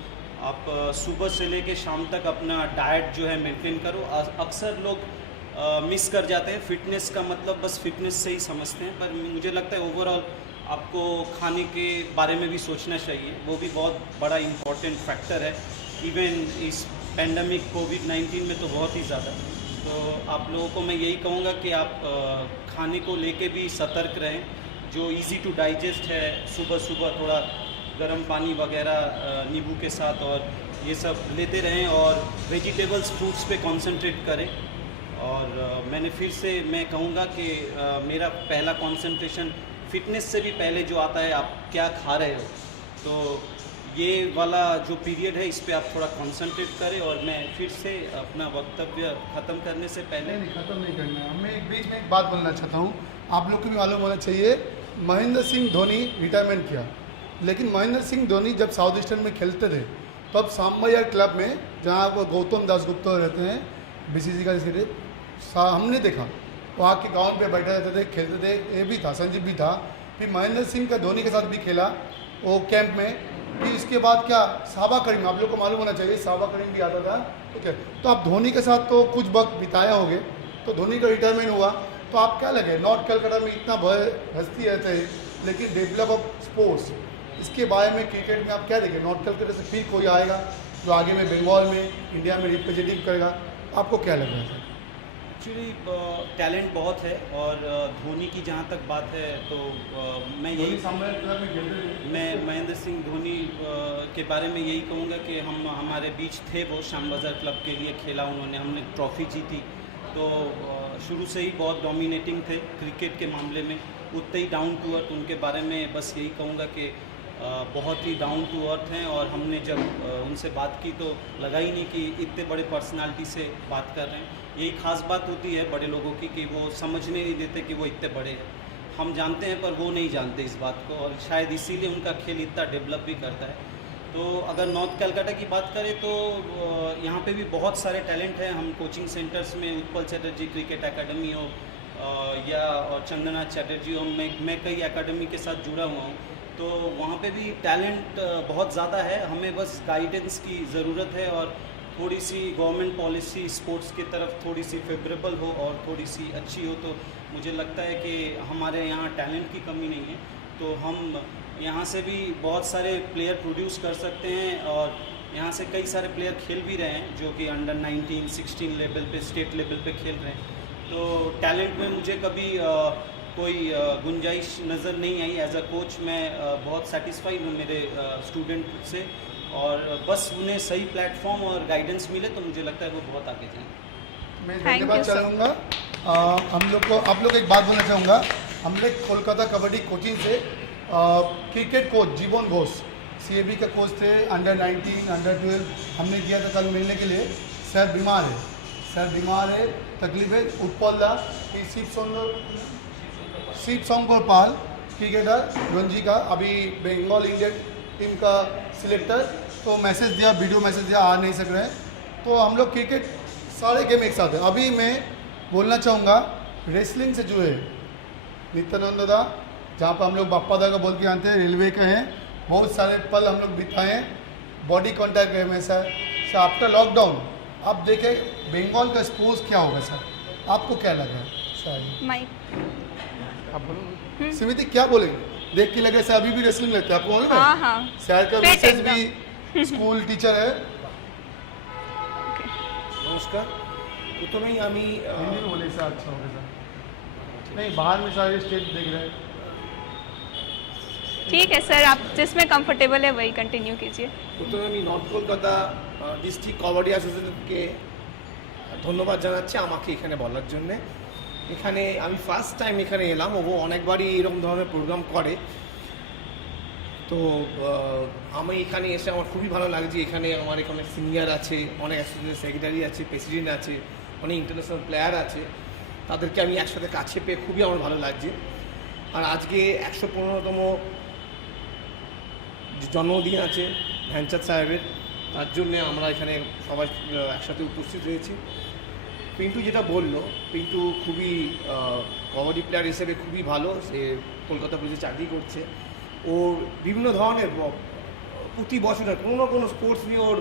आप सुबह से लेके शाम तक अपना डाइट जो है मेंटेन करो। अक्सर लोग मिस कर जाते हैं, फिटनेस का मतलब बस फिटनेस से ही समझते हैं, पर मुझे लगता है ओवरऑल आपको खाने के बारे में भी सोचना चाहिए, वो भी बहुत बड़ा इम्पोर्टेंट फैक्टर है। इवन इस पेंडेमिक कोविड-19 में तो बहुत ही ज़्यादा। तो आप लोगों को मैं यही कहूँगा कि आप खाने को लेके भी सतर्क रहें। जो इजी टू डाइजेस्ट है, सुबह सुबह थोड़ा गर्म पानी वगैरह नींबू के साथ और ये सब लेते रहें, और वेजिटेबल्स फ्रूट्स पे कंसंट्रेट करें। और मैंने फिर से मैं कहूँगा कि मेरा पहला कंसंट्रेशन फिटनेस से भी पहले जो आता है, आप क्या खा रहे हो। तो ये वाला जो पीरियड है, इस पे आप थोड़ा कंसंट्रेट करें। और मैं फिर से अपना वक्तव्य ख़त्म करने से पहले नहीं, ख़त्म नहीं करना है। मैं एक बीच में एक बात बोलना चाहता हूँ, आप लोग को भी मालूम होना चाहिए, महेंद्र सिंह धोनी रिटायरमेंट किया, लेकिन महेंद्र सिंह धोनी जब साउथ ईस्टर्न में खेलते थे, तब सांबैया क्लब में, जहाँ वो गौतम दास गुप्ता रहते हैं, BCC का सेक्रेटरी, हमने देखा वहाँ के ग्राउंड पे बैठे रहते थे, खेलते थे। ये भी था, संजीव भी था। फिर महेंद्र सिंह का धोनी के साथ भी खेला वो कैंप में। फिर इसके बाद क्या, साबा करीम, आप लोग को मालूम होना चाहिए, साबा करीम भी आता था। ठीक है, तो आप धोनी के साथ तो कुछ वक्त बिताया होगे। तो धोनी का रिटायरमेंट हुआ, तो आप क्या लगे, नॉर्थ कलकत्ता में इतना हस्ती रहते हैं, लेकिन डेवलप ऑफ स्पोर्ट्स, इसके बारे में क्रिकेट में आप क्या देखें, नॉर्थ कलकत्ता से फिर कोई आएगा जो आगे में बंगाल में, इंडिया में रिप्रेजेंटेटिव करेगा, आपको क्या लग रहा है? एक्चुअली टैलेंट बहुत है। और धोनी की जहाँ तक बात है, तो मैं महेंद्र सिंह धोनी के बारे में यही कहूँगा कि हमारे बीच थे, वो श्याम बाज़ार क्लब के लिए खेला उन्होंने, हमने ट्रॉफ़ी जीती। तो शुरू से ही बहुत डोमिनेटिंग थे क्रिकेट के मामले में, उतने ही डाउन टू अर्थ। उनके बारे में बस यही कहूँगा कि बहुत ही डाउन टू अर्थ हैं। और हमने जब उनसे बात की तो लगा ही नहीं कि इतने बड़े पर्सनालिटी से बात कर रहे हैं। यही खास बात होती है बड़े लोगों की कि वो समझने नहीं देते कि वो इतने बड़े हैं। हम जानते हैं पर वो नहीं जानते इस बात को, और शायद इसीलिए उनका खेल इतना डेवलप भी करता है। तो अगर नॉर्थ कलकत्ता की बात करें तो यहाँ पे भी बहुत सारे टैलेंट हैं। हम कोचिंग सेंटर्स में उत्पल चैटर्जी क्रिकेट एकेडमी हो या चंदना चैटर्जी हो, मैं कई एकेडमी के साथ जुड़ा हुआ हूँ। तो वहाँ पे भी टैलेंट बहुत ज़्यादा है, हमें बस गाइडेंस की ज़रूरत है। और थोड़ी सी गवर्नमेंट पॉलिसी स्पोर्ट्स की तरफ थोड़ी सी फेवरेबल हो और थोड़ी सी अच्छी हो, तो मुझे लगता है कि हमारे यहाँ टैलेंट की कमी नहीं है। तो हम यहाँ से भी बहुत सारे प्लेयर प्रोड्यूस कर सकते हैं, और यहाँ से कई सारे प्लेयर खेल भी रहे हैं जो कि अंडर 19, 16 लेवल पे, स्टेट लेवल पे खेल रहे हैं। तो टैलेंट में मुझे कभी कोई गुंजाइश नज़र नहीं आई। एज अ कोच मैं बहुत सेटिस्फाइड हूँ मेरे स्टूडेंट से, और बस उन्हें सही प्लेटफॉर्म और गाइडेंस मिले तो मुझे लगता है वो बहुत आगे जाएंगे। मैं धन्यवाद चाहूँगा हम लोग को। आप लोग एक बात बोलना चाहूँगा, हमने कोलकाता कबड्डी कोचिंग से क्रिकेट कोच जीवन घोष CAB का कोच थे, अंडर 19, अंडर 12 हमने किया था। कल मिलने के लिए सर बीमार है, तकलीफ है। उत्पल दा शिव सोंगर पाल क्रिकेटर रंजी का, अभी बंगाल इंडियन टीम का सिलेक्टर, तो मैसेज दिया, वीडियो मैसेज दिया, आ नहीं सक रहे हैं। तो हम लोग क्रिकेट सारे गेम एक साथ है। अभी मैं बोलना चाहूँगा रेसलिंग से जो है नित्यानंद दा, जहाँ पर हम लोग बाप्पा दा का बोल के जानते हैं, रेलवे का है, बहुत सारे पल हम लोग बिताए हैं, बॉडी कॉन्टैक्ट है हमेशा। आफ्टर लॉकडाउन आप देखें बंगाल का स्पोर्ट्स क्या होगा सर, आपको क्या लगा सर? माइक आप बोलो समिति क्या बोलेंगे? देख के लगे सर अभी भी रेसलिंग लगता है आपको मालूम है? हाँ हाँ सर का Fit मिसेज एकदम। भी स्कूल टीचर है। নমস্কার, প্রথমেই আমি हिंदी में बोले सर, अच्छा होगा सर। नहीं बाहर में सारे स्टेट देख रहे हैं। ठीक है सर, आप जिसमें कंफर्टेबल है वही कंटिन्यू कीजिए। প্রথমে আমি নর্থ কলকাতা ডিস্ট্রিক্ট কবাডি অ্যাসোসিয়েশনকে ধন্যবাদ জানাচ্ছি আমাকে এখানে বলার জন্যে। এখানে আমি ফার্স্ট টাইম এখানে এলাম, ও অনেকবারই এরকম ধরনের প্রোগ্রাম করে। তো আমি এখানে এসে আমার খুবই ভালো লাগছে। এখানে আমার এখানে সিনিয়র আছে, অনেক অ্যাসোসিয়েশন সেক্রেটারি আছে, প্রেসিডেন্ট আছে, অনেক ইন্টারন্যাশনাল প্লেয়ার আছে, তাদেরকে আমি একসাথে কাছে পেয়ে খুবই আমার ভালো লাগছে। আর আজকে 115তম জন্মদিন আছে ধ্যানচাঁদ সাহেবের, তার জন্য আমরা এখানে সবাই একসাথে উপস্থিত হয়েছি। পিন্টু যেটা বললো, পিন্টু খুবই কবাডি প্লেয়ার হিসেবে খুবই ভালো, সে কলকাতা পুলিশে চাকরি করছে। ওর বিভিন্ন ধরনের প্রতি বছরের কোনো না কোনো স্পোর্টস নিয়ে ওর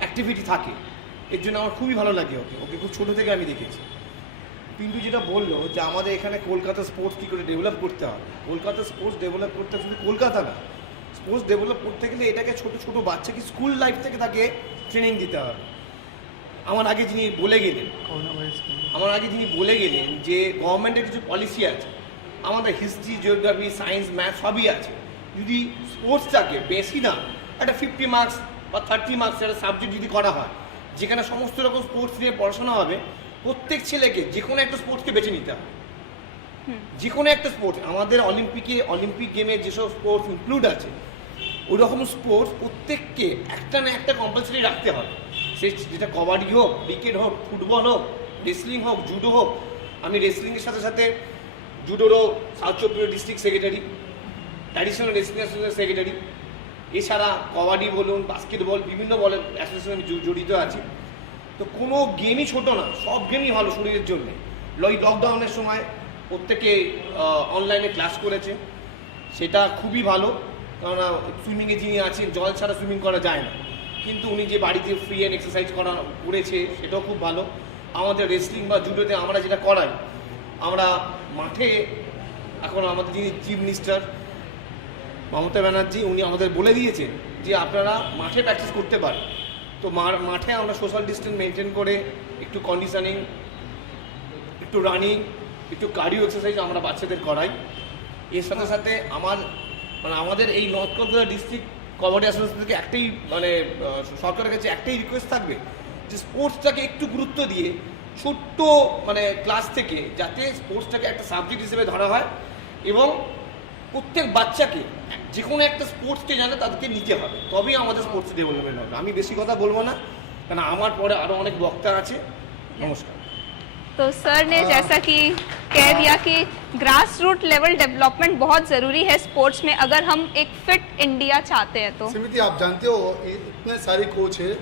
অ্যাক্টিভিটি থাকে, এর জন্য আমার খুবই ভালো লাগে ওকে। ওকে খুব ছোটো থেকে আমি দেখেছি। পিন্টু যেটা বললো যে আমাদের এখানে কলকাতা স্পোর্টস কী করে ডেভেলপ করতে হবে, কলকাতা স্পোর্টস ডেভেলপ করতে শুধু কলকাতা না, স্পোর্টস ডেভেলপ করতে গেলে এটাকে ছোটো ছোটো বাচ্চাকে স্কুল লাইফ থেকে তাকে ট্রেনিং দিতে হবে। আমার আগে যিনি বলে গেলেন যে গভর্নমেন্টের কিছু পলিসি আছে, আমাদের হিস্ট্রি, জিওগ্রাফি, সায়েন্স, ম্যাথ সবই আছে। যদি স্পোর্টসটাকে বেশি না একটা 50 মার্কস বা 30 মার্কস একটা সাবজেক্ট যদি করা হয়, যেখানে সমস্ত রকম স্পোর্টস নিয়ে পড়াশোনা হবে, প্রত্যেক ছেলেকে যে কোনো একটা স্পোর্টসকে বেছে নিতে হবে। যে কোনো একটা স্পোর্টস, আমাদের অলিম্পিক গেমে যেসব স্পোর্টস ইনক্লুড আছে, ওই রকম স্পোর্টস প্রত্যেককে একটা না একটা কম্পালসারি রাখতে হবে। সে যেটা কবাডি হোক, ক্রিকেট হোক, ফুটবল হোক, রেসলিং হোক, জুডো হোক। আমি রেসলিংয়ের সাথে সাথে জুডোরও সাউথ চব্বিশ ডিস্ট্রিক্ট সেক্রেটারি, ট্র্যাডিশনাল রেসলিং অ্যাসোসিয়েশনের সেক্রেটারি। এছাড়া কবাডি বলুন, বাস্কেটবল, বিভিন্ন বলের অ্যাসোসিয়েশনে আমি জড়িত আছি। তো কোনো গেমই ছোটো না, সব গেমই ভালো শরীরের জন্যে। লকডাউনের সময় প্রত্যেকে অনলাইনে ক্লাস করেছে, সেটা খুবই ভালো। কেননা সুইমিংয়ে যিনি আছেন, জল ছাড়া সুইমিং করা যায় না, কিন্তু উনি যে বাড়িতে ফ্রি অ্যান্ড এক্সারসাইজ করেছে সেটাও খুব ভালো। আমাদের রেসলিং বা জুডোতে আমরা যেটা করাই, আমরা মাঠে, এখন আমাদের যিনি চিফ মিনিস্টার মমতা ব্যানার্জি, উনি আমাদের বলে দিয়েছেন যে আপনারা মাঠে প্র্যাকটিস করতে পারেন। তো মাঠে আমরা সোশ্যাল ডিস্টেন্স মেনটেন করে একটু কন্ডিশনিং, একটু রানিং, একটু কার্ডিও এক্সারসাইজ আমরা বাচ্চাদের করাই। এর সাথে সাথে আমাদের এই north Kolkata district kabaddi association থেকে একটাই সরকারের কাছে একটাই রিকোয়েস্ট থাকবে যে স্পোর্টসটাকে একটু গুরুত্ব দিয়ে ছোট্ট ক্লাস থেকে যাতে স্পোর্টসটাকে একটা সাবজেক্ট হিসেবে ধরা হয়, এবং প্রত্যেক বাচ্চাকে যে কোনো একটা স্পোর্টসকে জানে তাদেরকে নিতে হবে, তবেই আমাদের স্পোর্টস ডেভেলপমেন্ট হবে। আমি বেশি কথা বলবো না, কারণ আমার পরে আরও অনেক বক্তা আছে। নমস্কার। तो सर ने जैसा कि कह दिया कि ग्रास रूट लेवल डेवलपमेंट बहुत ज़रूरी है स्पोर्ट्स में, अगर हम एक फिट इंडिया चाहते हैं तो। समिति आप जानते हो इतने सारे कोच है,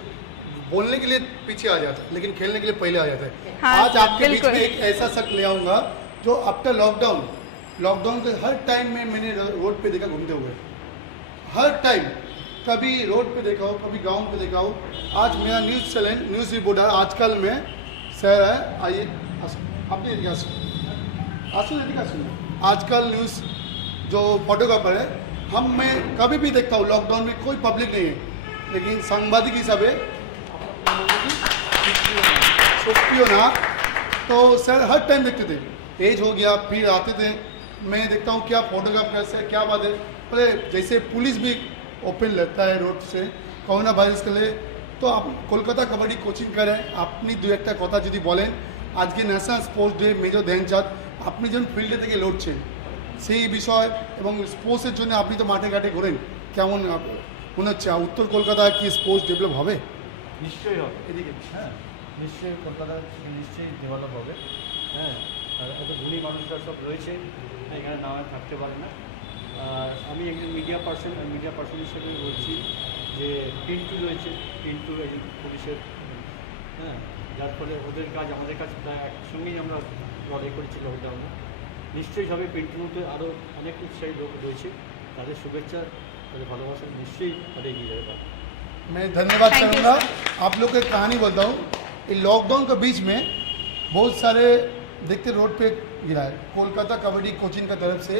बोलने के लिए पीछे आ जाते हैं लेकिन खेलने के लिए पहले आ जाते हैं। हाँ, आज आपके बीच में एक ऐसा शख्स ले आऊँगा जो आफ्टर लॉकडाउन के हर टाइम में मैंने रोड पे देखा घूमते हुए, हर टाइम, कभी रोड पे देखा हो, कभी गाँव पे देखा हो। आज मेरा न्यूज़ रिपोर्टर आजकल में सर है, आइए अपनी आजकल न्यूज़ जो फोटोग्राफर है, मैं कभी भी देखता हूँ लॉकडाउन में कोई पब्लिक नहीं है, लेकिन सांबादिक हिसाबे ना, तो सर हर टाइम देखते थे। एज हो गया फिर आते थे, मैं देखता हूँ क्या फोटोग्राफ कैसे क्या बात है। अरे जैसे पुलिस भी ओपन लगता है रोड से कोरोना भाइरस के लिए, तो आप कलकाता कबाडी कोचिंग करें। अपनी दो एक कथा जो बोलें, आज के national sports day major Dhyan Chand আপনি যখন ফিল্ডে থেকে লড়ছেন সেই বিষয় এবং স্পোর্টসের জন্য আপনি তো মাঠে ঘাটে ঘোরেন, কেমন মনে হচ্ছে উত্তর কলকাতায় কি স্পোর্টস ডেভেলপ হবে? নিশ্চয়ই হবে, এদিকে হ্যাঁ নিশ্চয়ই কলকাতা নিশ্চয়ই ডেভেলপ হবে। হ্যাঁ, আর এত গুণী মানুষরা সব রয়েছে, এখানে না থাকতে পারে না। আর আমি একজন মিডিয়া পার্সন হিসেবে বলছি যে পিন্টু রয়েছে, পিন্টু একজন পুলিশের, হ্যাঁ, যার ফলে ওদের কাজ আমাদের কাজ প্রায় একসঙ্গেই আমরা লড়াই করেছি লকডাউনে। নিশ্চয়ই হবে, পিন্টুর মধ্যে আরও অনেক উৎসাহী লোক রয়েছে, তাদের শুভেচ্ছা, তাদের ভালোবাসা নিশ্চয়ই আরও এগিয়ে যাবে। मैं धन्यवाद करूँगा। आप लोग को एक कहानी बताऊँ। ये लॉकडाउन के बीच में बहुत सारे देखते रोड पे गिरा है। कोलकाता कबड्डी कोचिंग का तरफ से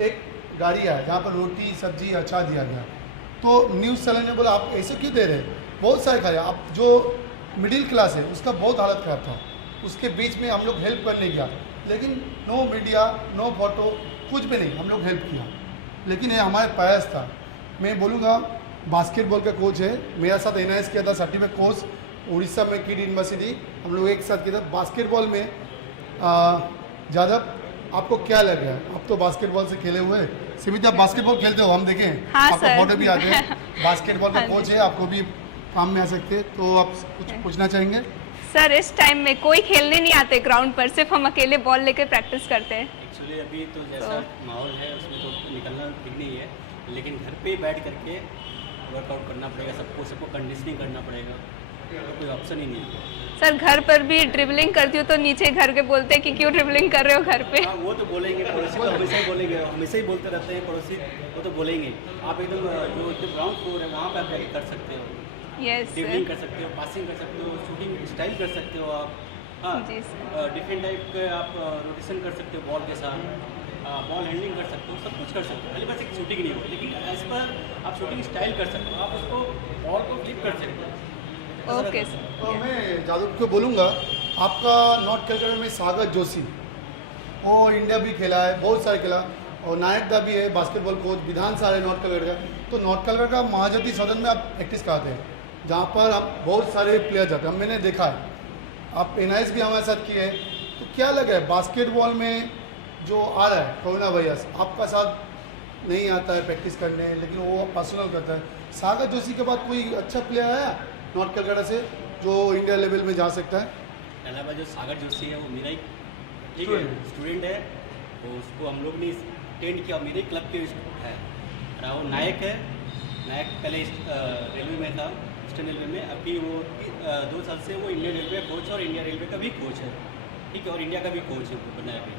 एक गाड़ी आया जहाँ पर रोटी सब्जी अचार दिया गया। तो न्यूज़ चैनल ने बोला आप ऐसे क्यों दे रहे हैं, बहुत सारे खाया। आप जो मिडिल क्लास है उसका बहुत हालत ख़राब था, उसके बीच में हम लोग हेल्प करने गया, लेकिन नो मीडिया नो फोटो कुछ भी नहीं, हम लोग हेल्प किया। लेकिन ये हमारे प्रयास था। मैं बोलूँगा बास्केटबॉल का कोच है, मेरा साथ NIS किया था सर्टिफिकेट कोर्स उड़ीसा में किड यूनिवर्सिटी, हम लोग एक साथ किया था। बास्केटबॉल में ज़्यादा आपको क्या लग रहा है? आप तो बास्केटबॉल से खेले हुए हैं, सीमित आप बास्केटबॉल खेलते हो, हम देखें हाँ, आपका सर। फोटो भी आते हैं। बास्केटबॉल का हाँ कोच जी। है, आपको भी काम में आ सकते हैं, तो आप कुछ पूछना चाहेंगे? सर इस टाइम में कोई खेलने नहीं आते ग्राउंड पर, सिर्फ हम अकेले बॉल लेके प्रैक्टिस करते हैं। एक्चुअली अभी तो जैसा माहौल है उसमें तो निकलना ठीक नहीं है, लेकिन घर पे ही बैठ करके वर्कआउट करना पड़ेगा, सबको कंडीशनिंग करना पड़ेगा, तो कोई ऑप्शन ही नहीं है। सर घर पर भी ड्रिबलिंग करती हूँ तो नीचे घर के बोलते हैं कि क्यों ड्रिबलिंग कर रहे हो घर पे। हाँ, वो तो बोलेंगे, पड़ोसी तो हमेशा ही बोलेंगे, हमेशा ही बोलते रहते हैं पड़ोसी, वो तो बोलेंगे। आप एकदम जो ग्राउंड फ्लोर है वहाँ पर आप जाके कर सकते हो, यस ड्रिबलिंग कर सकते हो, पासिंग कर सकते हो, शूटिंग स्टाइल कर सकते हो आप। हाँ, जी डिफरेंट टाइप के आप रोटेशन कर सकते हो बॉल के साथ, बॉल हैंडलिंग कर सकते हो, सब कुछ कर सकते हो। खाली बस एक शूटिंग नहीं हो, लेकिन एज पर आप शूटिंग स्टाइल कर सकते हो, आप उसको बॉल को फ्लिप कर सकते हो। ओके तो मैं जादू को बोलूँगा आपका नॉर्थ कलकत्ता में सागर जोशी, वो इंडिया भी खेला है, बहुत सारे खेला, और नायक दा भी है बास्केटबॉल कोच, विधान सारे नॉर्थ कलकत्ता का। तो नॉर्थ कलकत्ता का महाज्योति सदन में आप प्रैक्टिस कराते हैं, जहाँ पर आप बहुत सारे प्लेयर जाते हैं, मैंने देखा है। आप NIS भी हमारे साथ किए हैं, तो क्या लगा है बास्केटबॉल में जो आ रहा है कोरोना वायरस, आपका साथ नहीं आता है प्रैक्टिस करने, लेकिन वो पर्सनल करता है। सागर जोशी के बाद कोई अच्छा प्लेयर आया नॉर्थ कलकत्ता से जो इंडिया लेवल में जा सकता है? पहला बार जो सागर जोशी है वो मेरा ही ठीक है स्टूडेंट है, तो उसको हम लोग ने ट्रेंड किया, मेरे क्लब के है। और वो नायक है, नायक पहले रेलवे में था, ईस्टर्न रेलवे में, अभी वो 2 साल से वो इंडियन रेलवे कोच है और इंडिया रेलवे का भी कोच है, ठीक है, और इंडिया का भी कोच है वो बनाया अभी।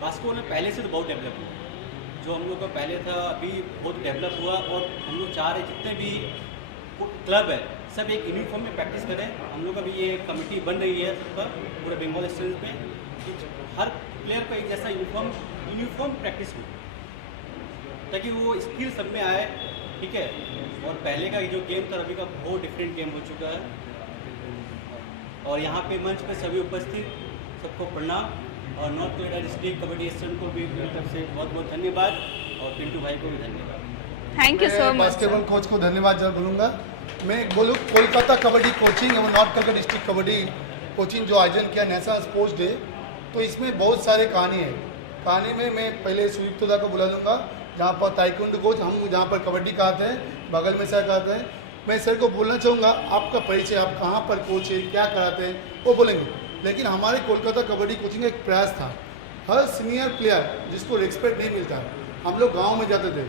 बास्केटबॉल में पहले से तो बहुत डेवलप हुआ, जो हम लोग का पहले था अभी बहुत डेवलप हुआ, और हम लोग चाह रहे जितने भी क्लब है सब एक यूनिफॉर्म में प्रैक्टिस करें। हम लोग अभी ये कमेटी बन रही है सब पर पूरे बंगाल स्टेट में, कि हर प्लेयर का एक जैसा यूनिफॉर्म प्रैक्टिस हो, ताकि वो स्किल सब में आए, ठीक है। और पहले का जो गेम था अभी का बहुत डिफरेंट गेम हो चुका है। और यहाँ पे मंच पे सभी उपस्थित सबको प्रणाम, और north Calcutta district kabaddi association को भी मेरी तरफ से बहुत बहुत धन्यवाद, और पिंटू भाई को भी धन्यवाद। Thank you so much. Basketball coach को धन्यवाद जरूर बोलूँगा। मैं बोलूँ कोलकाता कबड्डी कोचिंग और north Calcutta district kabaddi coaching जो आयोजन किया नेशनल स्पोर्ट्स डे, तो इसमें बहुत सारे कहानी है। कहानी में मैं पहले सुयुक्तदा को बुला लूँगा, जहाँ पर ताइक्वांडो कोच, हम जहाँ पर कबड्डी कराते हैं, बगल में सर कराते हैं। मैं सर को बोलना चाहूँगा आपका परिचय, आप कहाँ पर कोच है, क्या कराते हैं, वो बोलेंगे। लेकिन हमारे कोलकाता कबड्डी कोचिंग का एक प्रयास था, हर सीनियर प्लेयर जिसको रिस्पेक्ट नहीं मिलता, हम लोग गाँव में जाते थे,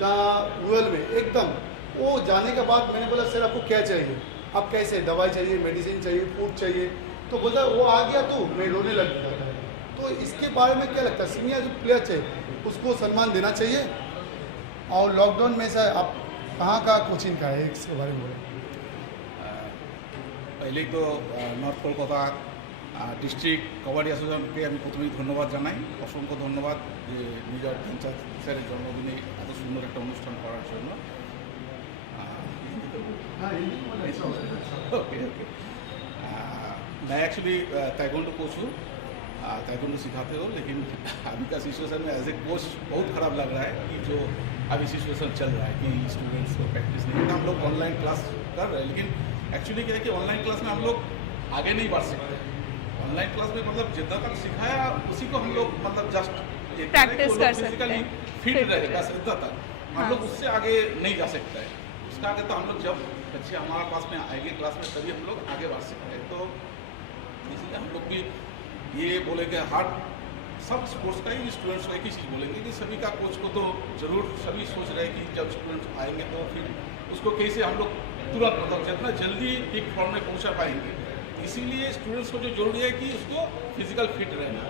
जहाँ रूरल में एकदम, वो जाने के बाद मैंने बोला सर आपको क्या चाहिए, आप कैसे, दवाई चाहिए, मेडिसिन चाहिए, फूड चाहिए, तो बोलता वो आ गया तो मैं रोने लग गया। तो इसके बारे में क्या लगता है, सीनियर जो प्लेयर चाहिए उसको सम्मान देना चाहिए? और लॉकडाउन में सर आप कहाँ का कोचिंग का है, इसके बारे में बोलें। पहले तो नॉर्थ कलकाता डिस्ट्रिक्ट कबाड्डी एसोसिएशनকে আমি প্রথমেই ধন্যবাদ জানাই, অসংখ্য ধন্যবাদ যে নিজের ধ্যানচাঁদ স্যারের জন্মদিনে এত সুন্দর একটা অনুষ্ঠান করার জন্য। ओके ओके, मैं एक्चुअली ताइक्वांडो कोच हूँ, ताइक्वांडो सिखाते हो, लेकिन अभी का सिचुएशन में एज ए कोच बहुत ख़राब लग रहा है कि जो अभी सिचुएशन चल रहा है कि स्टूडेंट्स को प्रैक्टिस नहीं करता। हम लोग ऑनलाइन क्लास कर रहे हैं, लेकिन एक्चुअली क्या है कि ऑनलाइन क्लास में हम लोग आगे नहीं बढ़ सकते। ऑनलाइन क्लास में मतलब जितना तक सिखाया उसी को हम लोग मतलब जस्ट प्रैक्टिस कर सकते हैं, फिट रहे बस इतना तक, हम लोग उससे आगे नहीं जा सकते हैं। उसका आगे तो हम लोग जब बच्चे हमारे पास में आएंगे क्लास में तभी हम लोग आगे बढ़ सकते हैं। तो इसलिए हम लोग भी ये बोलेंगे, हार्ड सब स्पोर्ट्स का ही स्टूडेंट्स को एक ही चीज़ बोलेंगे कि सभी का कोच को तो ज़रूर सभी सोच रहे हैं कि जब स्टूडेंट्स आएंगे तो फिर उसको कैसे हम लोग तुरंत मतलब जितना जल्दी पीक फॉर्म में पहुँचा पाएंगे। इसीलिए स्टूडेंट्स को जो जरूरी है कि उसको फिजिकल फिट रहना,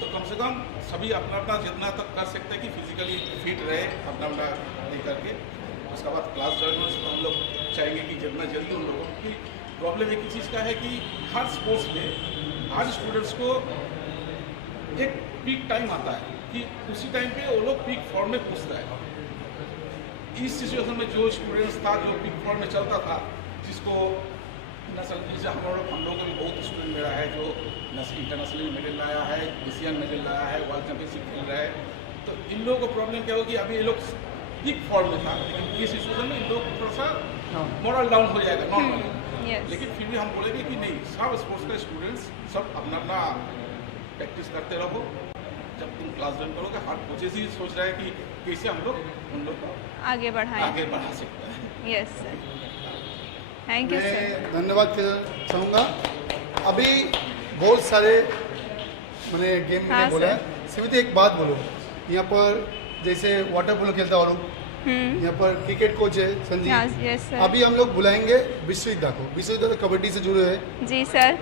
तो कम से कम सभी अपना अपना जितना तक कर सकते हैं कि फिजिकली फिट रहे अपना नहीं करके। उसके बाद क्लास ज्वाइन होने से तो हम लोग चाहेंगे कि जितना जल्दी उन लोगों की प्रॉब्लम एक ही चीज़ का है कि हर स्पोर्ट्स में आज स्टूडेंट्स को एक पीक टाइम आता है कि उसी टाइम पे वो लोग पीक फॉर्म में पूछता है। इस सिचुएशन में जो स्टूडेंट्स था जो पीक फॉर्म में चलता था, जिसको नेशनल, जैसे हम लोगों का भी बहुत स्टूडेंट मेरा है जो इंटरनेशनल मेडल लाया है, एशियन मेडल लाया है, वर्ल्ड चैंपियनशिप खेल रहा है। तो इन लोगों को प्रॉब्लम क्या होगी, अभी ये लोग पीक फॉर्म में था, लेकिन ये सिचुएशन में इन लोग थोड़ा सा मॉरल डाउन हो जाएगा नॉर्मली। लेकिन फिर भी हम बोलेंगे कि नहीं, सब स्पोर्ट्स के स्टूडेंट्स सब अपना अपना प्रैक्टिस करते रहो। जब तुम क्लास ज्वाइन करोगे, हर कोचेस ही सोच रहे हैं कि कैसे हम लोग उन लोग को आगे बढ़ाएं, आगे बढ़ा सकते हैं। Yes sir, thank you sir. मैं धन्यवाद कहना चाहूँगा। अभी बहुत सारे मैंने गेम में बोला है, सिर्फ एक बात बोलो, यहाँ पर जैसे वाटर पोलो खेलता है और यहाँ पर क्रिकेट कोच है संजीव। Yes sir. अभी हम लोग बुलाएंगे विश्वविद्या को। विश्वविद्या तो कबड्डी से जुड़े हैं। जी सर।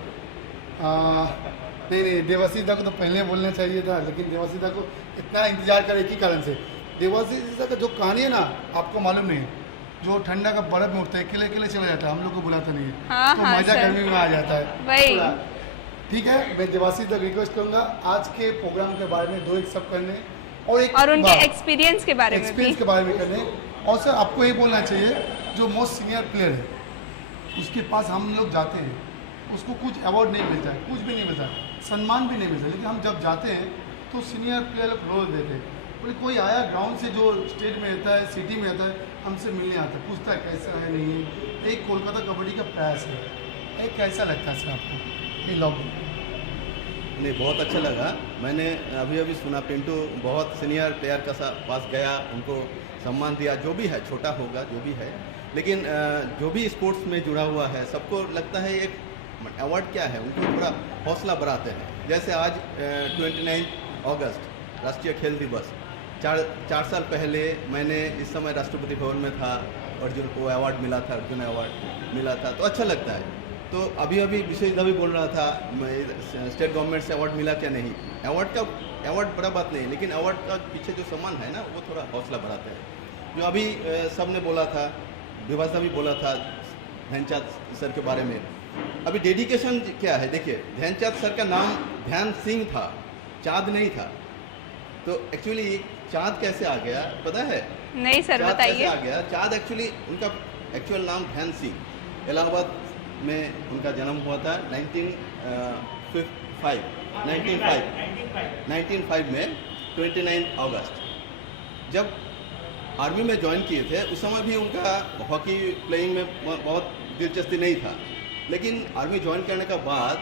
नहीं, देवाशीदा को तो पहले बोलना चाहिए था, लेकिन देवाशीदा को इतना इंतजार करे एक ही कारण से। देवाशीदा का जो कहानी है ना, आपको मालूम नहीं, जो ठंडा का बर्फ में उठता है, अकेले अकेले चला जाता है, हम लोग को बुलाता नहीं है। हाँ, तो हाँ, मजा सर। गर्मी में आ जाता है। वही। ठीक है, मैं देवाशीदा रिक्वेस्ट करूंगा आज के प्रोग्राम के बारे में 2 एक सब करने और उनके एक्सपीरियंस के बारे में भी। के बारे में करने। और सर आपको ये बोलना चाहिए, जो मोस्ट सीनियर प्लेयर है उसके पास हम लोग जाते हैं, उसको कुछ अवार्ड नहीं मिलता है, कुछ भी नहीं मिलता, सम्मान भी नहीं मिलता, लेकिन हम जब जाते हैं तो सीनियर प्लेयर रोल देते हैं। बोले कोई आया ग्राउंड से जो स्टेट में रहता है, सिटी में रहता है, हमसे मिलने आता है, पूछता है कैसा है, नहीं है। एक कोलकाता कबड्डी का प्रयास है। एक कैसा लगता है सर आपको ये लॉकडाउन? नहीं, बहुत अच्छा लगा। मैंने अभी अभी सुना पिंटू बहुत सीनियर प्लेयर का पास गया, उनको सम्मान दिया, जो भी है, छोटा होगा जो भी है, लेकिन जो भी स्पोर्ट्स में जुड़ा हुआ है सबको लगता है एक अवार्ड क्या है, उनको थोड़ा हौसला बढ़ाते हैं। जैसे आज 29 अगस्त राष्ट्रीय खेल दिवस, चार साल पहले मैंने इस समय राष्ट्रपति भवन में था, अर्जुन को अवार्ड मिला था, अर्जुन अवार्ड मिला था, तो अच्छा लगता है। तो अभी अभी विश्वविद्या भी बोल रहा था स्टेट गवर्नमेंट से अवार्ड मिला क्या, नहीं। अवार्ड बड़ा बात नहीं, लेकिन अवार्ड का पीछे जो सम्मान है ना, वो थोड़ा हौसला बढ़ाते हैं। जो अभी सब ने बोला था, विभाषा भी बोला था ध्यानचंद सर के बारे में। अभी डेडिकेशन क्या है, देखिए ध्यानचंद सर का नाम ध्यान सिंह था, चाँद नहीं था। तो एक्चुअली चाँद कैसे आ गया पता है? नहीं सर, बताइए। कैसे आ गया चाँद? एक्चुअली उनका एक्चुअल नाम ध्यान सिंह, इलाहाबाद में उनका जन्म हुआ था 1905 में 29 अगस्त। जब आर्मी में ज्वाइन किए थे उस समय भी उनका हॉकी प्लेइंग में बहुत दिलचस्पी नहीं था, लेकिन आर्मी ज्वाइन करने के बाद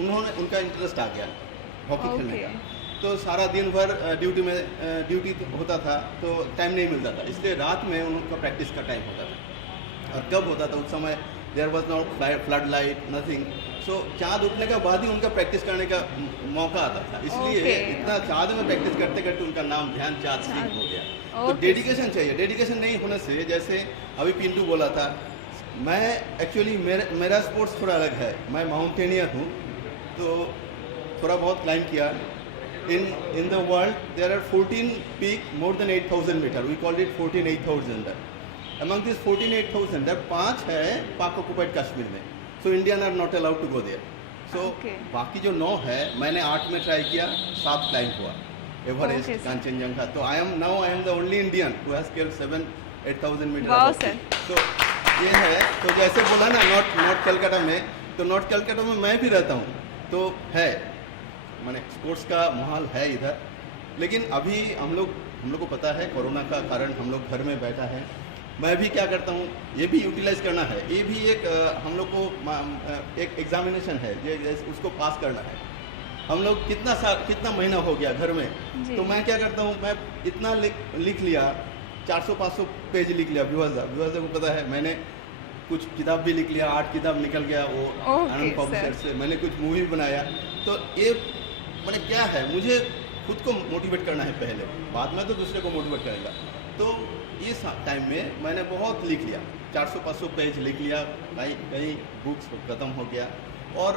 उनका इंटरेस्ट आ गया हॉकी खेलने का। तो सारा दिन भर ड्यूटी होता था, तो टाइम नहीं मिलता था, इसलिए रात में उनका प्रैक्टिस का टाइम होता था। और कब होता था उस समय there was not floodlight, nothing. So चाँद उठने के बाद ही उनका प्रैक्टिस करने का मौका आता था, इसलिए इतना चाँद में प्रैक्टिस करते करते उनका नाम ध्यानचंद सिंह हो गया। तो डेडिकेशन चाहिए, डेडिकेशन नहीं होने से, जैसे अभी पिंटू बोला था, मैं एक्चुअली मेरा स्पोर्ट्स थोड़ा अलग है, मैं माउंटेनियर हूँ, तो थोड़ा बहुत क्लाइंब किया। In the world there are 14 peak more than 8,000 meter, we call it 14 8,000. Among these 14 8,000 there 5 है पाक ऑक्युपाइड कश्मीर में, so Indian are not allowed to go there. So बाकी जो 9 है, मैंने 8 में ट्राई किया, 7 क्लाइंब हुआ, एवरेस्ट, कांचनजंगा। तो I am the only Indian who has scaled 7-8,000 meter. Wow sir. तो ये है, तो जैसे बोला ना नॉर्थ कलकत्ता में, तो नॉर्थ कलकत्ता में मैं भी रहता हूँ, तो है माने स्पोर्ट्स का माहौल है इधर। लेकिन अभी हम लोग को पता है कोरोना का कारण हम लोग घर में बैठा है। मैं भी क्या करता हूँ, ये भी यूटिलाइज करना है, ये भी एक हम लोग को एक एग्जामिनेशन है, उसको पास करना है। हम लोग कितना महीना हो गया घर में, तो मैं क्या करता हूँ, मैं इतना लिख लिया, 400-500 पेज लिख लिया। विवाजा को पता है, मैंने कुछ किताब भी लिख लिया, 8 किताब निकल गया वो आनंद पब्लिशर से। मैंने कुछ मूवी बनाया। तो ये मैंने क्या है, मुझे खुद को मोटिवेट करना है पहले, बाद में तो दूसरे को मोटिवेट करेगा। तो इस टाइम में मैंने बहुत लिख लिया, 400-500 पेज लिख लिया, कई बुक्स खत्म हो गया। और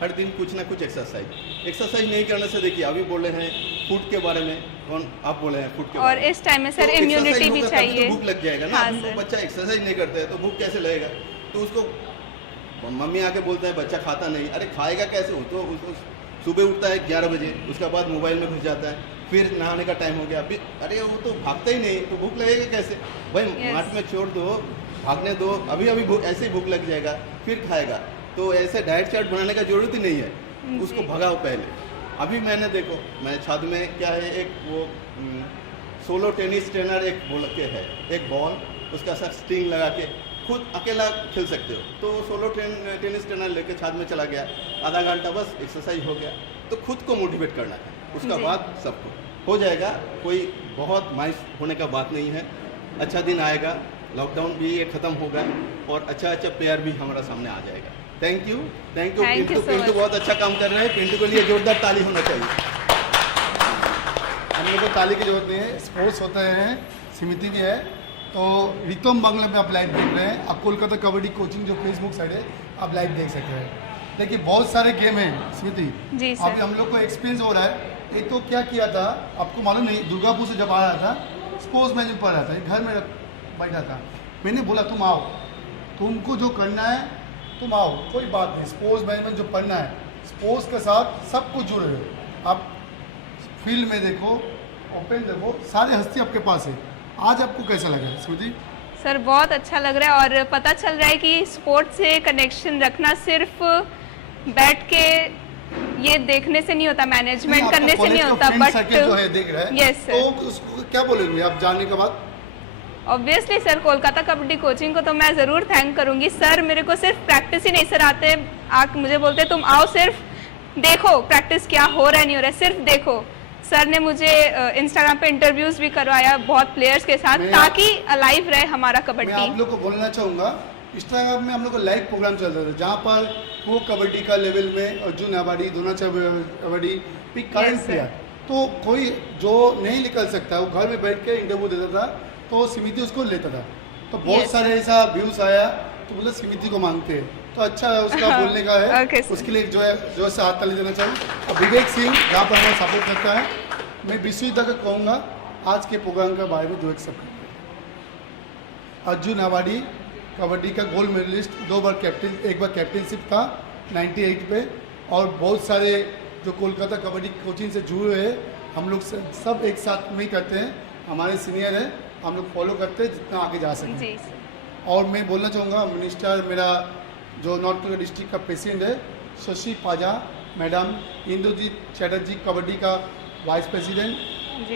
हर दिन कुछ ना कुछ एक्सरसाइज नहीं करने से, देखिए अभी बोल रहे हैं फूड के बारे में, कौन आप बोले हैं फूड के और बारे में। इस टाइम में सर तो इम्यूनिटी भी चाहिए, तो भूख लग जाएगा ना। हाँ, अभी वो बच्चा एक्सरसाइज नहीं करता है तो भूख कैसे लगेगा। तो उसको मम्मी आके बोलता है बच्चा खाता नहीं, अरे खाएगा कैसे? वो तो उसको सुबह उठता है 11 बजे, उसके बाद मोबाइल में घुस जाता है, फिर नहाने का टाइम हो गया, अभी अरे वो तो भागता ही नहीं, तो भूख लगेगा कैसे भाई? मार्ट में छोड़ दो, भागने दो, अभी ऐसे ही भूख लग जाएगा, फिर खाएगा। तो ऐसे डाइट चार्ट बनाने का जरूरत ही नहीं है, उसको भगाओ पहले। अभी मैंने देखो, मैं छत में क्या है, एक वो सोलो टेनिस ट्रेनर एक बोल के है, एक बॉल उसका साथ स्ट्रिंग लगा के खुद अकेला खेल सकते हो। तो सोलो टेनिस ट्रेनर लेके छत में चला गया, आधा घंटा बस एक्सरसाइज हो गया। तो खुद को मोटिवेट करना है, उसका बाद सबको हो जाएगा। कोई बहुत मायूस होने का बात नहीं है, अच्छा दिन आएगा, लॉकडाउन भी ये ख़त्म होगा और अच्छा प्लेयर भी हमारा सामने आ जाएगा। थैंक यू पिंटू बहुत अच्छा काम कर रहे हैं। पिंटू के लिए जोरदार ताली होना चाहिए। हम लोग को ताली की जरूरत नहीं है, स्पोर्ट्स होते हैं, समिति भी है। तो रितम बांग्ला में आप लाइव देख रहे हैं, आप कोलकाता कबड्डी कोचिंग जो फेसबुक साइड है आप लाइव देख सकते हैं। देखिए बहुत सारे गेम हैं स्मृति, अभी हम लोग को एक्सपीरियंस हो रहा है। एक तो क्या किया था आपको मालूम नहीं, दुर्गापुर से जब आ रहा था स्पोर्ट्स मैनेजमेंट पढ़ रहा था, घर में बैठा था, मैंने बोला तुम आओ, तुमको जो करना है तुम आओ, कोई बात नहीं, स्पोर्ट्स मैनेजमेंट जो पढ़ना है स्पोर्ट्स के साथ सब कुछ जुड़े हो। आप फील्ड में देखो, ओपन देखो, सारी हस्ती आपके पास है। आज आपको कैसा लगा स्मृति? सर बहुत अच्छा लग रहा है और पता चल रहा है कि स्पोर्ट्स से कनेक्शन रखना सिर्फ बैठ के ये देखने से नहीं होता, मैनेजमेंट करने से नहीं होता, बट जो है देख रहे हैं, यस तो उसको क्या बोलेंगे आप जानने के बाद? Obviously sir, Kolkata kabaddi coaching को तो मैं ज़रूर थैंक करूंगी। सर मेरे को सिर्फ प्रैक्टिस ही नहीं सर आते, आप मुझे बोलते तुम आओ, सिर्फ देखो प्रैक्टिस क्या हो रहा है नहीं हो रहा है, सिर्फ देखो। सर ने मुझे इंस्टाग्राम पे इंटरव्यूज भी करवाया बहुत प्लेयर्स के साथ, ताकि अलाइव रहे हमारा कबड्डी। मैं आप लोग को बोलना चाहूँगा, इंस्टाग्राम में हम लोग को लाइव प्रोग्राम चल रहा था जहाँ पर वो कबड्डी का लेवल में Arjun awardee, Dronacharya awardee, pick current player, तो कोई जो नहीं निकल सकता वो घर में बैठ के इंटरव्यू देता था, तो समिति उसको लेता था। तो बहुत सारे ऐसा व्यूज आया, तो बोले समिति को मांगते हैं, तो अच्छा है उसका बोलने का है। उसके लिए जो है हाथ ताली देना चाहूँ। अब विवेक सिंह जहाँ पर हमारा सपोर्ट करता है, मैं विश्वविद्या का कहूँगा आज के प्रोग्राम के बारे में जो एक सब अर्जुन अवार्डी कबड्डी का गोल्ड मेडलिस्ट, 2 बार कैप्टन, 1 बार कैप्टनशिप था 98 पे, और बहुत सारे जो कोलकाता कबड्डी कोचिंग से जुड़े हैं, हम लोग सब एक साथ में ही करते हैं, हमारे सीनियर हैं, हम लोग फॉलो करते हैं जितना आगे जा सकें। और मैं बोलना चाहूँगा मिनिस्टर, मेरा जो नॉर्थ कोलकाता डिस्ट्रिक्ट का प्रेसिडेंट है शशि पाजा मैडम, इंद्रजीत चैटर्जी कबड्डी का वाइस प्रेसिडेंट,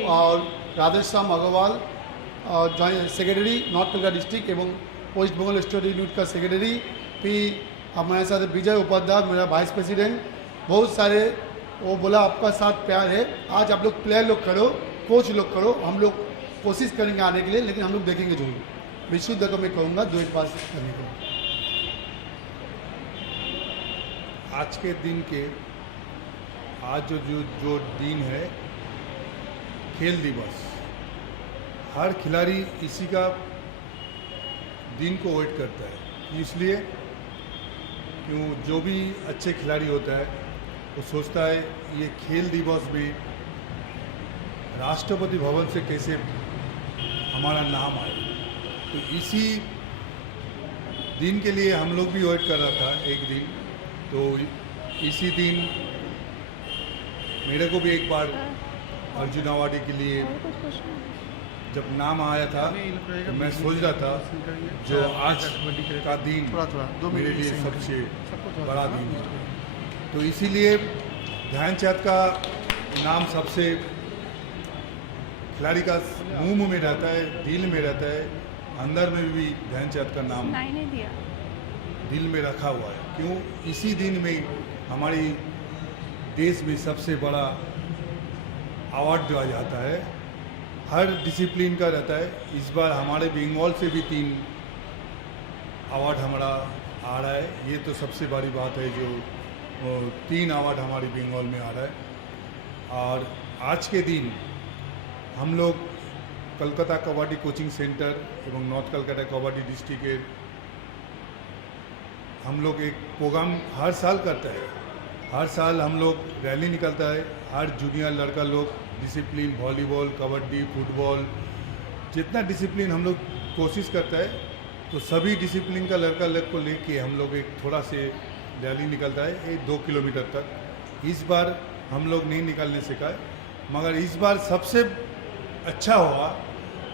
और Radheshyam Agarwal joint secretary north Kolkata district एवं वेस्ट बंगाल स्टेट यूनिट का सेक्रेटरी, फिर हमारे साथ विजय उपाध्याय मेरा वाइस प्रेसिडेंट, बहुत सारे। वो बोला आपका साथ प्यार है, आज आप लोग प्लेयर लोग करो, कोच लोग करो, हम लोग कोशिश करेंगे आने के लिए, लेकिन हम लोग देखेंगे जरूर। विशुद्ध को मैं कहूँगा 2 पास करने को। आज के दिन के आज जो दिन है खेल दिवस, हर खिलाड़ी इसी का दिन को वेट करता है, इसलिए क्यों जो भी अच्छे खिलाड़ी होता है वो सोचता है ये खेल दिवस में राष्ट्रपति भवन से कैसे हमारा नाम आए। तो इसी दिन के लिए हम लोग भी वेट कर रहा था एक दिन, तो इसी दिन मेरे को भी एक बार अर्जुन अवार्डी के लिए जब नाम आया था, तो मैं सोच रहा था जो आज का दिन मेरे लिए सबसे बड़ा दिन है। तो इसीलिए ध्यानचंद का नाम सबसे खिलाड़ी का मुंह में रहता है, दिल में रहता है, अंदर में भी ध्यानचंद का नाम दिल में रखा हुआ है। क्यों? इसी दिन में हमारी देश में सबसे बड़ा अवार्ड दिया जाता है, हर डिसिप्लिन का रहता है। इस बार हमारे बंगाल से भी 3 अवार्ड हमारा आ रहा है, ये तो सबसे बड़ी बात है जो 3 अवार्ड हमारी बंगाल में आ रहा है। और आज के दिन हम लोग कलकत्ता कबड्डी कोचिंग सेंटर एवं नॉर्थ कलकत्ता कबड्डी डिस्ट्रिक्ट के हम लोग एक प्रोग्राम हर साल करता है। हर साल हम लोग रैली निकलता है, हर जूनियर लड़का लोग डिसिप्लिन, वॉलीबॉल, कबड्डी, फुटबॉल, जितना डिसिप्लिन हम लोग कोशिश करता है तो सभी डिसिप्लिन का लड़का लड़क को लेके हम लोग एक थोड़ा से रैली निकलता है 2 किलोमीटर तक। इस बार हम लोग नहीं निकालने से का, मगर इस बार सबसे अच्छा हुआ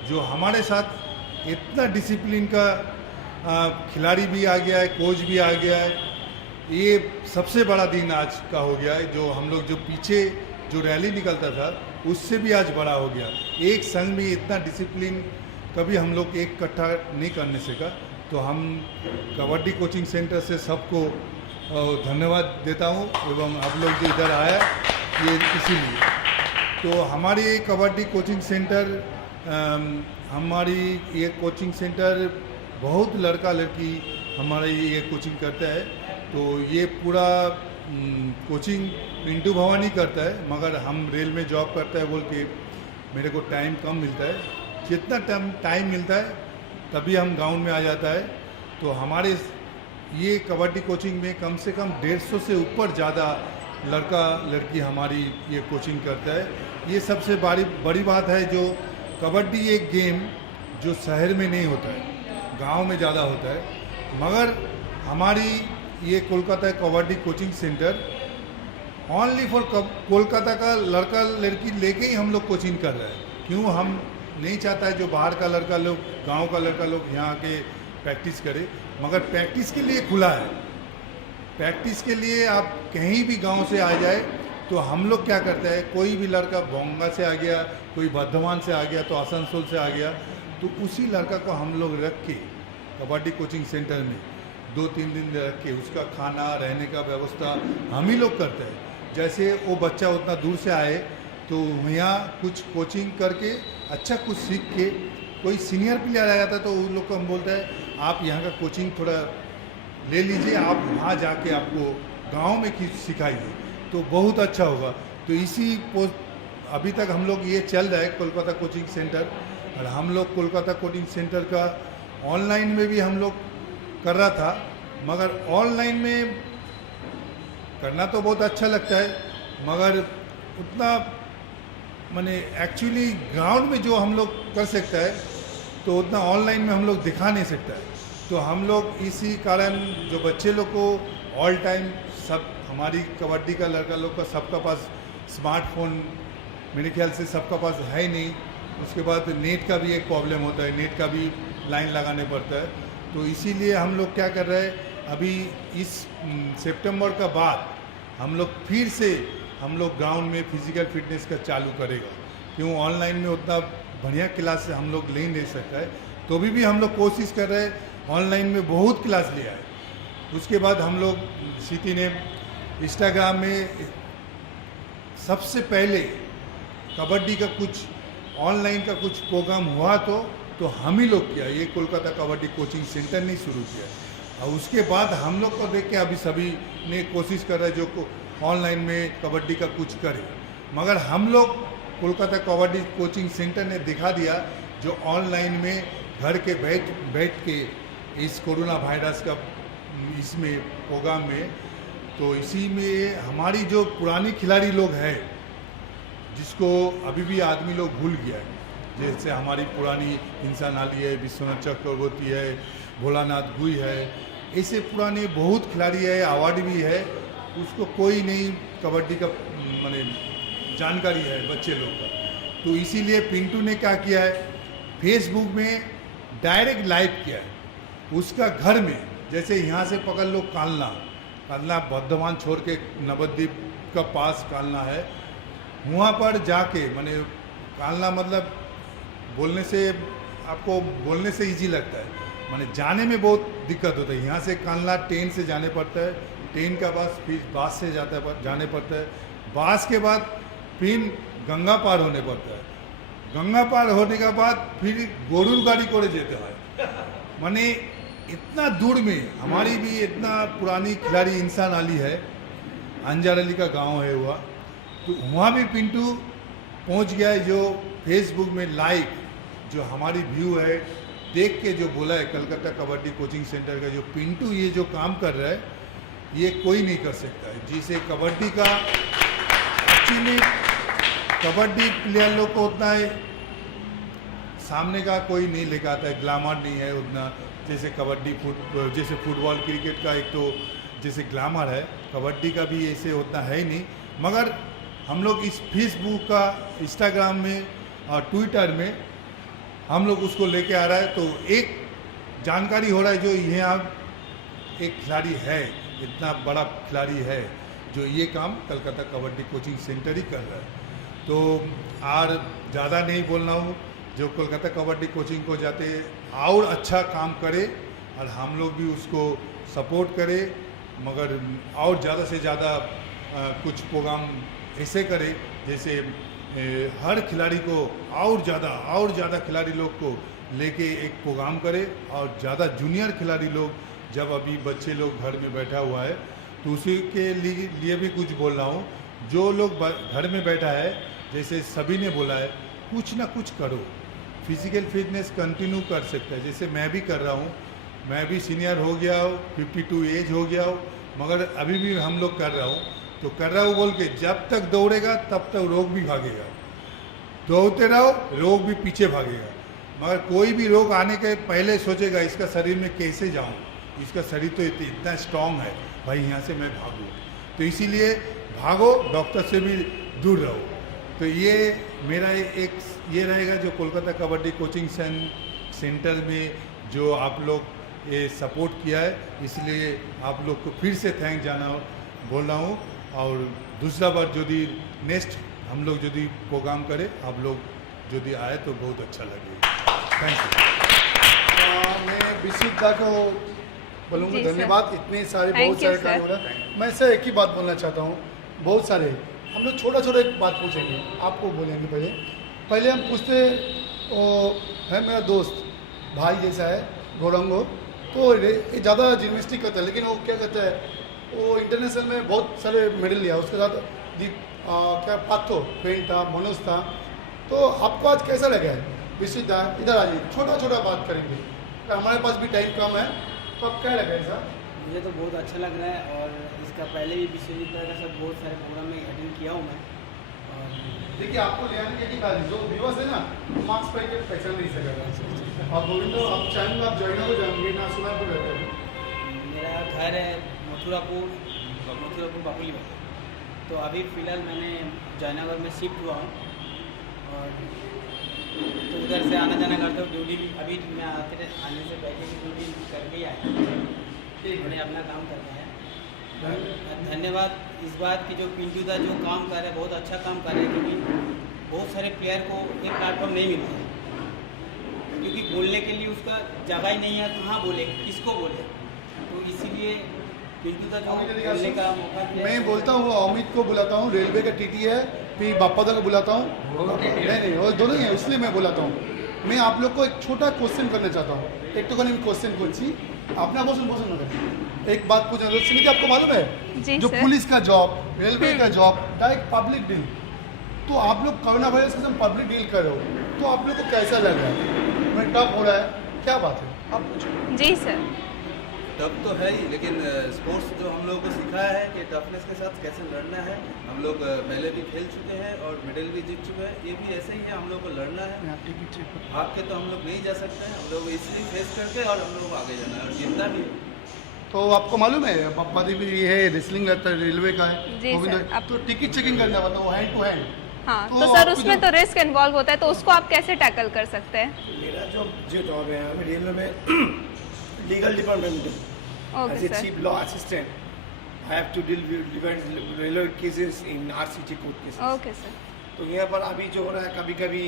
जो हमारे साथ इतना डिसिप्लिन का खिलाड़ी भी आ गया है, कोच भी आ गया है। ये सबसे बड़ा दिन आज का हो गया है। जो हम लोग जो पीछे जो रैली निकलता था उससे भी आज बड़ा हो गया। एक संघ में इतना डिसिप्लिन कभी हम लोग एक इकट्ठा नहीं करने से का। तो हम कबड्डी कोचिंग सेंटर से सबको धन्यवाद देता हूँ एवं आप लोग जो इधर आया ये इसीलिए। तो हमारी कबड्डी कोचिंग सेंटर ये कोचिंग सेंटर बहुत लड़का लड़की हमारे ये कोचिंग करता है। तो ये पूरा कोचिंग पिंटू भवानी करता है, मगर हम रेल में जॉब करता है बोल के मेरे को टाइम कम मिलता है। जितना टाइम मिलता है तभी हम गाँव में आ जाता है। तो हमारे ये कबड्डी कोचिंग में कम से कम 150 से ऊपर ज़्यादा लड़का लड़की हमारी ये कोचिंग करता है। ये सबसे बड़ी बात है। जो कबड्डी एक गेम जो शहर में नहीं होता है, गांव में ज़्यादा होता है, मगर हमारी ये Kolkata kabaddi coaching centre only for Kolkata का लड़का लड़की लेके ही हम लोग कोचिंग कर रहे हैं। क्यों हम नहीं चाहता है जो बाहर का लड़का लोग, गांव का लड़का लोग यहाँ आके प्रैक्टिस करे, मगर प्रैक्टिस के लिए खुला है। प्रैक्टिस के लिए आप कहीं भी गांव से आ जाए तो हम लोग क्या करते हैं, कोई भी लड़का बोंगा से आ गया, कोई बर्धमान से आ गया, तो आसनसोल से आ गया, तो उसी लड़का को हम लोग रख के कबड्डी कोचिंग सेंटर में 2-3 दिन रख के उसका खाना रहने का व्यवस्था हम ही लोग करते हैं। जैसे वो बच्चा उतना दूर से आए तो यहाँ कुछ कोचिंग करके अच्छा कुछ सीख के कोई सीनियर प्लेयर आ जाता है तो उन लोग को हम बोलते हैं आप यहाँ का कोचिंग थोड़ा ले लीजिए, आप वहाँ जाके आपको गांव में कुछ सिखाइए तो बहुत अच्छा होगा। तो इसी अभी तक हम लोग ये चल रहा है कोलकाता कोचिंग सेंटर। और हम लोग कोलकाता कोचिंग सेंटर का ऑनलाइन में भी हम लोग कर रहा था, मगर ऑनलाइन में करना तो बहुत अच्छा लगता है, मगर उतना माने एक्चुअली ग्राउंड में जो हम लोग कर सकता है तो उतना ऑनलाइन में हम लोग दिखा नहीं सकता है। तो हम लोग इसी कारण जो बच्चे लोग को ऑल टाइम सब हमारी कबड्डी का लड़का लोग का सबका पास स्मार्टफोन मेरे ख्याल से सबका पास है ही नहीं। उसके बाद नेट का भी एक प्रॉब्लम होता है, नेट का भी लाइन लगाने पड़ता है। तो इसीलिए हम लोग क्या कर रहे हैं, अभी इस सितंबर का बाद हम लोग फिर से हम लोग ग्राउंड में फिजिकल फिटनेस का चालू करेगा। क्यों ऑनलाइन में उतना बढ़िया क्लास हम लोग ले नहीं सकता है, तो भी हम लोग कोशिश कर रहे हैं ऑनलाइन में बहुत क्लास लिया है। उसके बाद हम लोग सिटी ने इंस्टाग्राम में सबसे पहले कबड्डी का कुछ ऑनलाइन का कुछ प्रोग्राम हुआ तो हम ही लोग किया, ये कोलकाता कबड्डी कोचिंग सेंटर ने शुरू किया। और उसके बाद हम लोग को देख के अभी सभी ने कोशिश कर रहे हैं जो ऑनलाइन में कबड्डी का कुछ करे, मगर हम लोग कोलकाता कबड्डी कोचिंग सेंटर ने दिखा दिया जो ऑनलाइन में घर के बैठ के इस कोरोना वायरस का इसमें प्रोग्राम में, तो इसी में हमारी जो पुरानी खिलाड़ी लोग हैं जिसको अभी भी आदमी लोग भूल गया है, जैसे हमारी पुरानी इंसान आली है, विश्वनाथ चक्रवर्ती है, भोलानाथ गुई है, ऐसे पुराने बहुत खिलाड़ी है, अवार्ड भी है, उसको कोई नहीं कबड्डी का माने जानकारी है बच्चे लोग का। तो इसीलिए पिंटू ने क्या किया है, फेसबुक में डायरेक्ट लाइव किया है उसका घर में। जैसे यहाँ से पकड़ लो कालना बर्धमान छोड़ के नवद्वीप का पास कालना है, वहाँ पर जाके माने कालना मतलब बोलने से इजी लगता है, माने जाने में बहुत दिक्कत होता है। यहाँ से कालना ट्रेन से जाने पड़ता है, ट्रेन का बस फिर बास से जाने पड़ता है, बास के बाद फिर गंगा पार होने पड़ता है, गंगा पार होने के बाद फिर गोरुल गाड़ी करे जेते हैं। माने इतना दूर में हमारी भी इतना पुरानी खिलाड़ी इंसान अली है, अंजार अली का गांव है हुआ, तो वहाँ भी पिंटू पहुँच गया है। जो फेसबुक में लाइव जो हमारी व्यू है देख के जो बोला है कलकत्ता कबड्डी कोचिंग सेंटर का जो पिंटू ये जो काम कर रहा है ये कोई नहीं कर सकता है। जिसे कबड्डी का एक्चुअली कबड्डी प्लेयर लोग को उतना है सामने का कोई नहीं लेकर आता है, ग्लैमर नहीं है उतना, जैसे कबड्डी जैसे फुटबॉल क्रिकेट का एक तो जैसे ग्लैमर है, कबड्डी का भी ऐसे उतना है ही नहीं, मगर हम लोग इस फेसबुक का, इंस्टाग्राम में और ट्विटर में हम लोग उसको लेके आ रहा है, तो एक जानकारी हो रहा है जो यहाँ एक खिलाड़ी है, इतना बड़ा खिलाड़ी है जो ये काम कलकत्ता कबड्डी कोचिंग सेंटर ही कर रहा है। तो और ज़्यादा नहीं बोलना हूँ, जो कोलकाता कबड्डी कोचिंग को जाते और अच्छा काम करे और हम लोग भी उसको सपोर्ट करें, मगर और ज़्यादा से ज़्यादा कुछ प्रोग्राम ऐसे करे जैसे हर खिलाड़ी को और ज़्यादा खिलाड़ी लोग को लेके एक प्रोग्राम करे, और ज़्यादा जूनियर खिलाड़ी लोग, जब अभी बच्चे लोग घर में बैठा हुआ है तो उसी के लिए भी कुछ बोल रहा हूँ। जो लोग घर में बैठा है, जैसे सभी ने बोला है, कुछ ना कुछ करो, फिजिकल फिटनेस कंटिन्यू कर सकता है, जैसे मैं भी कर रहा हूँ, मैं भी सीनियर हो गया हूँ, 52 एज हो गया हूँ, मगर अभी भी हम लोग कर रहा हूँ, तो कर रहा हूँ बोल के जब तक दौड़ेगा तब तक रोग भी भागेगा, दौड़ते रहो रोग भी पीछे भागेगा, मगर कोई भी रोग आने के पहले सोचेगा इसका शरीर में कैसे जाऊँ, इसका शरीर तो इतना स्ट्रांग है भाई, यहाँ से मैं भागूँ, तो इसीलिए भागो, डॉक्टर से भी दूर रहो। तो ये मेरा एक ये रहेगा जो कोलकाता कबड्डी कोचिंग सेंटर में जो आप लोग ये सपोर्ट किया है, इसलिए आप लोग को फिर से थैंक जाना बोल रहा हूँ। और दूसरा बात, यदि नेक्स्ट हम लोग यदि प्रोग्राम करें, आप लोग यदि आए तो बहुत अच्छा लगेगा। Thank you. मैं विशिष्टा को बोलूँगा धन्यवाद, इतने सारे बहुत सारे कार्य हो रहा है। मैं सर एक ही बात बोलना चाहता हूँ, बहुत सारे हम लोग छोटा एक बात पूछेंगे, आपको बोलेंगे पहले हम पूछते, वो है मेरा दोस्त भाई जैसा है गौरंगो, तो ये ज़्यादा जिम्नास्टिक करता है, लेकिन वो क्या कहता है, वो इंटरनेशनल में बहुत सारे मेडल लिया, उसके साथ क्या पार्थो फ्रेंड था, मनोज था। तो आपको आज कैसा लगा है? विशिष्टा इधर आ जाइए, छोटा बात करेंगे, हमारे पास भी टाइम कम है, तो अब क्या लगा है सर? मुझे तो बहुत अच्छा लग रहा है, और इसका पहले भी विश्वजीत का सब बहुत सारे प्रोग्राम में अटेंड किया हूँ मैं। और देखिए आपको ले आने की बात, जो व्यूअर्स है ना, मार्क्स पर के पहचान नहीं सकेगा। और गोविंदो, आप चाहेंगे आप जॉइन हो जाएंगे ना, सुनापुर रहते हैं? मेरा घर है मथुरापुर बापुली में, तो अभी फ़िलहाल मैंने जयनगर में शिफ्ट हुआ हूँ, और तो उधर से आना जाना करता हूँ। ड्यूटी अभी मैं आने से पहले की ड्यूटी करके ही आया, मैंने अपना काम करना है। धन्यवाद इस बात की जो पिंटू दा जो काम कर रहे हैं, बहुत अच्छा काम कर रहे हैं, क्योंकि बहुत सारे प्लेयर को एक प्लेटफॉर्म नहीं मिलता है, क्योंकि बोलने के लिए उसका जगह ही नहीं है, कहाँ बोले, किसको बोले, तो इसीलिए पिंटू दा जो बोलने का मौका दिया। मैं बोलता हूँ अमित को बुलाता हूँ, रेलवे का टीटी है, फिर बाप्पादा को बुलाता हूँ, नहीं वो दोनों ही है, इसलिए मैं बुलाता हूँ। मैं आप लोग को एक छोटा क्वेश्चन करना चाहता हूँ, एक तो कहने क्वेश्चन করছি, अपना क्वेश्चन होगा। एक बात पूछना, सुनिए, आपको मालूम है जो पुलिस का जॉब, रेलवे का जॉब, डायरेक्ट पब्लिक डील, तो आप लोग कोरोना वायरस के साथ पब्लिक डील कर रहे हो, तो आप लोग को कैसा लग रहा है? मैं टफ हो रहा है, क्या बात है, आप पूछो। जी सर। टफ तो है ही, लेकिन स्पोर्ट्स जो हम लोगों को सिखाया है कि टफनेस के साथ कैसे लड़ना है। हम लोग पहले भी खेल चुके हैं और मेडल भी जीत चुके हैं, ये भी ऐसे ही है, हम लोग को लड़ना है। भाग के तो हम लोग नहीं जा सकते हैं, हम लोग इसलिए फेस करके और हम लोग को आगे जाना है और जितना भी। तो आपको मालूम है पप्पा दी भी ये है, रेसलिंग रहता है, रेलवे का है, तो टिकट चेकिंग करना होता है, हैंड टू हैंड। हाँ, तो सर उसमें तो रिस्क इन्वॉल्व होता है, तो उसको आप कैसे टैकल कर सकते हैं? मेरा जो जॉब है, मैं रेलवे में लीगल डिपार्टमेंट में as a chief law assistant, I have to deal with railway cases in RCT court cases. Okay sir. तो यहाँ पर अभी जो हो रहा है, कभी कभी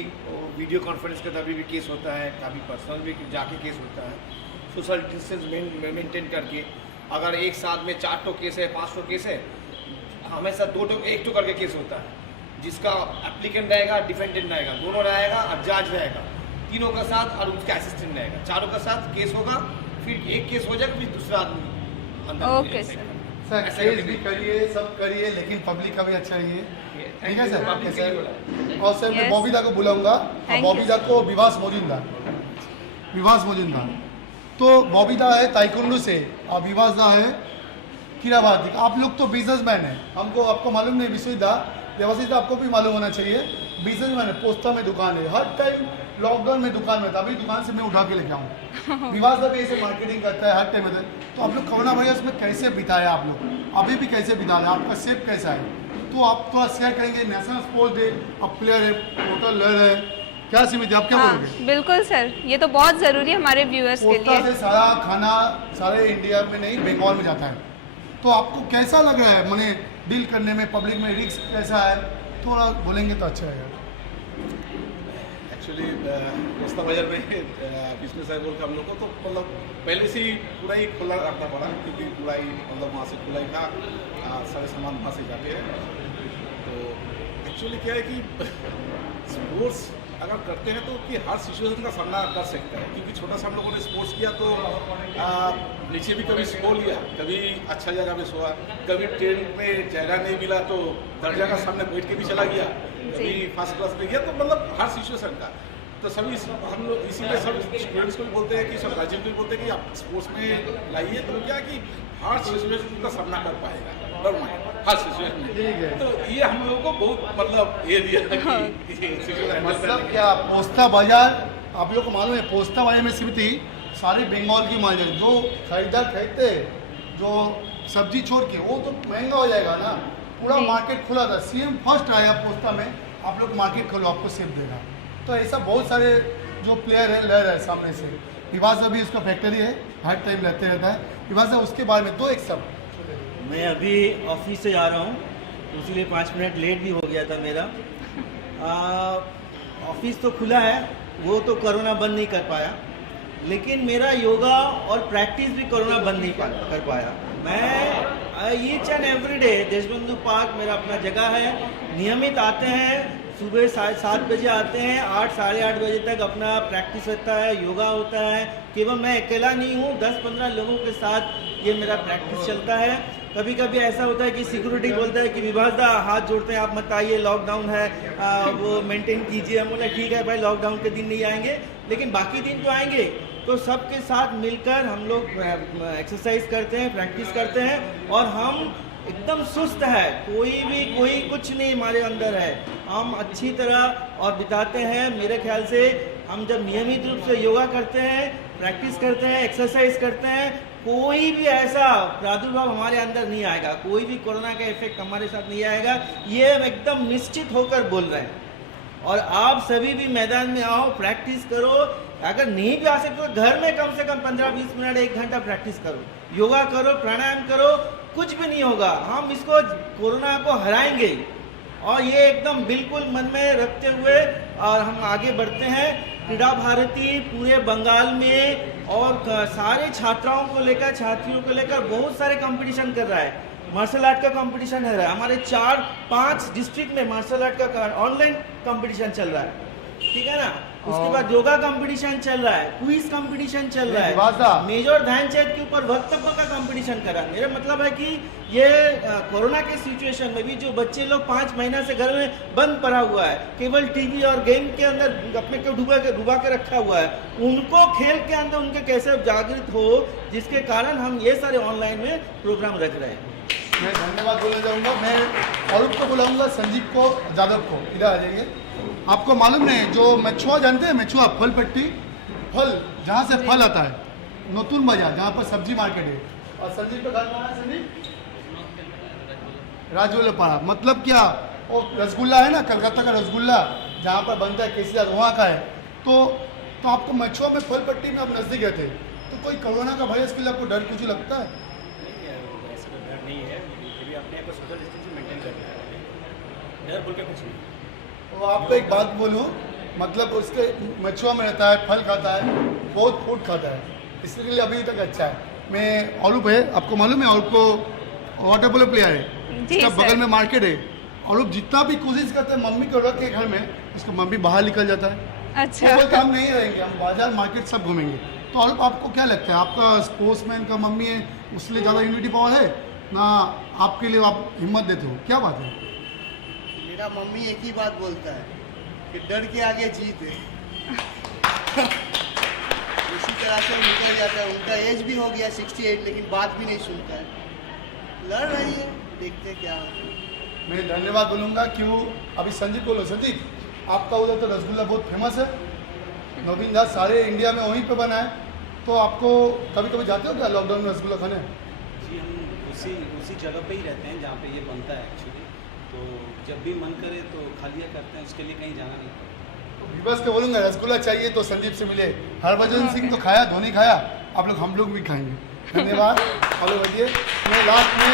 वीडियो कॉन्फ्रेंस का तभी भी केस होता है, कभी पर्सनल भी जाके केस होता है, सोशल डिस्टेंस मेंटेन करके। अगर एक साथ में 4 केस है, 5 केस है, हमेशा 1 करके केस होता है, जिसका एप्लीकेंट रहेगा, डिफेंडेंट रहेगा, दोनों रहेगा और जज रहेगा, तीनों का साथ और उसका असिस्टेंट रहेगा, चारों का साथ केस होगा, फिर एक केस हो जाएगा, फिर दूसरा आदमी। Okay sir. केस भी करिए, सब करिए, लेकिन पब्लिक का भी अच्छा ही है, ठीक है सर। और सर मैं बॉबीदा को बुलाऊंगा, बॉबीदा को विवास मोजिंदा, तो बॉबीदा है ताइकुंडू से और विवास दा है किराबादी। आप लोग तो बिजनेसमैन है, हमको आपको मालूम नहीं विश्वदा, देवाशीष आपको भी मालूम होना चाहिए, बिजनेसमैन है, पोस्ता में दुकान है, हर टाइम लॉकडाउन में दुकान में था, अभी दुकान से मैं उठा के लेके आऊँ। विवास भी ऐसे मार्केटिंग करता है हर टाइम में। तो आप लोग कोरोना वायरस में कैसे बिताया, आप लोग अभी भी कैसे बिता रहे हैं, आपका सेफ कैसा है, तो आप थोड़ा शेयर करेंगे। नेशनल स्पोर्ट्स डे, अब प्लेयर है, टोटल लड़ है, क्या सीमित है, आप क्या बोलोगे? बिल्कुल सर, ये तो बहुत ज़रूरी है हमारे व्यूअर्स के लिए। से सारा खाना सारे इंडिया में नहीं, बंगाल में जाता है, तो आपको कैसा लग रहा है, मैंने डील करने में पब्लिक में रिस्क कैसा है, थोड़ा बोलेंगे तो अच्छा है। एक्चुअली पोस्ता बाजार में बिजनेस है बोल के हम लोग को तो मतलब पहले से ही पूरा ही खुला रखना पड़ा, क्योंकि पूरा ही मतलब वहाँ से खुला ही था, सारे सामान वहाँ से जाते हैं। तो एक्चुअली क्या है कि स्पोर्ट्स अगर करते हैं तो कि हर सिचुएशन का सामना कर सकता है, क्योंकि छोटा सा हम लोगों ने स्पोर्ट्स किया तो नीचे भी कभी सो लिया, कभी अच्छा जगह में सोया, कभी ट्रेन में जगह नहीं मिला तो दर्जा का सामने बैठ के भी चला गया, कभी फर्स्ट क्लास में गया, तो मतलब हर सिचुएशन का। तो सभी हम लोग इसीलिए सब स्टूडेंट्स को भी बोलते हैं कि सब राज्यों को भी बोलते हैं कि आप स्पोर्ट्स में लाइए, तो क्या कि हर सिचुएशन का सामना कर पाएगा, हर सिचुएशन में। तो ये हम लोगों को बहुत मतलब ये दिया कि मतलब क्या पोस्ता बाजार, आप लोग को मालूम है पोस्ता बाजार में सिर्फ ही सारे बंगाल की माल जो खरीदार खरीदते, जो सब्जी छोड़ के वो तो महंगा हो जाएगा ना, पूरा मार्केट खुला था। सीएम फर्स्ट आया पोस्ता में, आप लोग मार्केट खोलो आपको सेफ देगा। तो ऐसा बहुत सारे जो प्लेयर है लड़ रहे हैं सामने से। विवास अभी उसका फैक्ट्री है, हर टाइम रहते रहता है। विवास उसके बारे में दो एक सब। मैं अभी ऑफिस से जा रहा हूँ, इसीलिए 5 मिनट लेट भी हो गया था मेरा। ऑफिस तो खुला है, वो तो कोरोना बंद नहीं कर पाया, लेकिन मेरा योगा और प्रैक्टिस भी कोरोना बंद नहीं कर पाया। मैं each and every day Deshbandhu park मेरा अपना जगह है, नियमित आते हैं, सुबह 7 बजे आते हैं, 8 साढ़े 8 बजे तक अपना प्रैक्टिस होता है, योगा होता है। केवल मैं अकेला नहीं हूँ, 10-15 लोगों के साथ ये मेरा प्रैक्टिस चलता है। कभी कभी ऐसा होता है कि सिक्योरिटी बोलता है कि विभास दा हाथ जोड़ते हैं, आप मत आइए, लॉकडाउन है, वो मेंटेन कीजिए। हम बोला ठीक है भाई, लॉकडाउन के दिन नहीं आएंगे, लेकिन बाकी दिन तो आएंगे। तो सबके साथ मिलकर हम लोग एक्सरसाइज करते हैं, प्रैक्टिस करते हैं, और हम एकदम सुस्त है, कोई कुछ नहीं हमारे अंदर है, हम अच्छी तरह और बिताते हैं। मेरे ख्याल से हम जब नियमित रूप से योगा करते हैं, प्रैक्टिस करते हैं, एक्सरसाइज करते हैं, कोई भी ऐसा प्रादुर्भाव हमारे अंदर नहीं आएगा, कोई भी कोरोना का इफेक्ट हमारे साथ नहीं आएगा, ये हम एकदम निश्चित होकर बोल रहे हैं। और आप सभी भी मैदान में आओ, प्रैक्टिस करो। अगर नहीं भी आ सकते तो घर में कम से कम 15-20 मिनट 1 घंटा प्रैक्टिस करो, योगा करो, प्राणायाम करो, कुछ भी नहीं होगा, हम इसको कोरोना को हराएंगे। और ये एकदम बिल्कुल मन में रखते हुए और हम आगे बढ़ते हैं। क्रीड़ा भारती पूरे बंगाल में और सारे छात्राओं को लेकर, छात्रियों को लेकर बहुत सारे कंपटीशन कर रहा है। मार्शल आर्ट का कंपटीशन है, हमारे 4-5 डिस्ट्रिक्ट में मार्शल आर्ट का ऑनलाइन कंपटीशन चल रहा है, ठीक है ना। उसके बाद योगा कंपटीशन चल रहा है, क्विज कंपटीशन चल रहा है, मेजर ध्यानचंद के ऊपर वक्तव्य का कंपटीशन कर रहा है। मेरा मतलब है कि ये कोरोना के सिचुएशन में भी जो बच्चे लोग 5 महीना से घर में बंद पड़ा हुआ है, केवल टीवी और गेम के अंदर अपने को डुबा के रखा हुआ है, उनको खेल के अंदर उनके कैसे जागृत हो, जिसके कारण हम ये सारे ऑनलाइन में प्रोग्राम रख रहे हैं। मैं धन्यवाद बोलना चाहूँगा। मैं औरत को बुलाऊंगा, संजीव को, जादव को, इधर आ जाइए। आपको मालूम नहीं, जो मछुआ जानते हैं, मछुआ फल पट्टी, फल जहाँ से फल आता है, नतून बाजार जहाँ पर सब्जी मार्केट है, और संजीव का घर कहाँ है? संजीव राजवल्लभ पाड़ा। मतलब क्या, वो रसगुल्ला है ना, कलकत्ता का रसगुल्ला जहाँ पर बनता है केसरिया, वहाँ का है। तो आपको मछुआ में फल पट्टी में आप नज़दीक गए थे, तो कोई कोरोना का भय, इसके लिए आपको डर कुछ लगता है? नहीं है, भी अपने को सोशल डिस्टेंस मेंटेन करना है, डर बोल के कुछ नहीं। तो आपको एक बात बोलूँ, मतलब उसके मछुआ में रहता है, फल खाता है, बहुत फूड खाता है, इसलिए अभी तक अच्छा है। मैं औरूप है, आपको मालूम है, औरूप को वाटर पोलो प्लेयर है, इसका बगल में मार्केट है। औरूप जितना भी कोशिश करते हैं मम्मी को रख के घर में, उसका मम्मी बाहर निकल जाता है। अच्छा, वो बोलते हम नहीं रहेंगे, हम बाजार मार्केट सब घूमेंगे। तो औरूप आपको क्या लगता है, आपका स्पोर्ट्समैन का मम्मी है, उसलिए ज़्यादा इम्यूनिटी पावर है ना, आपके लिए आप हिम्मत देते हो, क्या बात है? मेरा मम्मी एक ही बात बोलता है कि डर के आगे जीत है। उसी तरह से निकल जाता है। उनका एज भी हो गया 68, लेकिन बात भी नहीं सुनता है। लड़ रही है, देखते क्या होता है। मैं धन्यवाद बोलूँगा। क्यों अभी संजीव बोलो, संजीव आपका उधर तो रसगुल्ला बहुत फेमस है, नवीन दास सारे इंडिया में वहीं पे बना है, तो आपको कभी कभी जाते हो क्या लॉकडाउन में रसगुल्ला खाने? जी हम उसी जगह पे ही रहते हैं जहाँ पे ये बनता है एक्चुअली, तो जब भी मन करे तो खा लिया करते हैं, उसके लिए कहीं जाना नहीं पड़ता। बस के बोलूँगा रसगुल्ला चाहिए तो संजीव से मिले। हरभजन सिंह तो खाया, धोनी खाया, आप लोग हम लोग भी खाएंगे। धन्यवाद। हेलो बढ़िए। मैं लास्ट में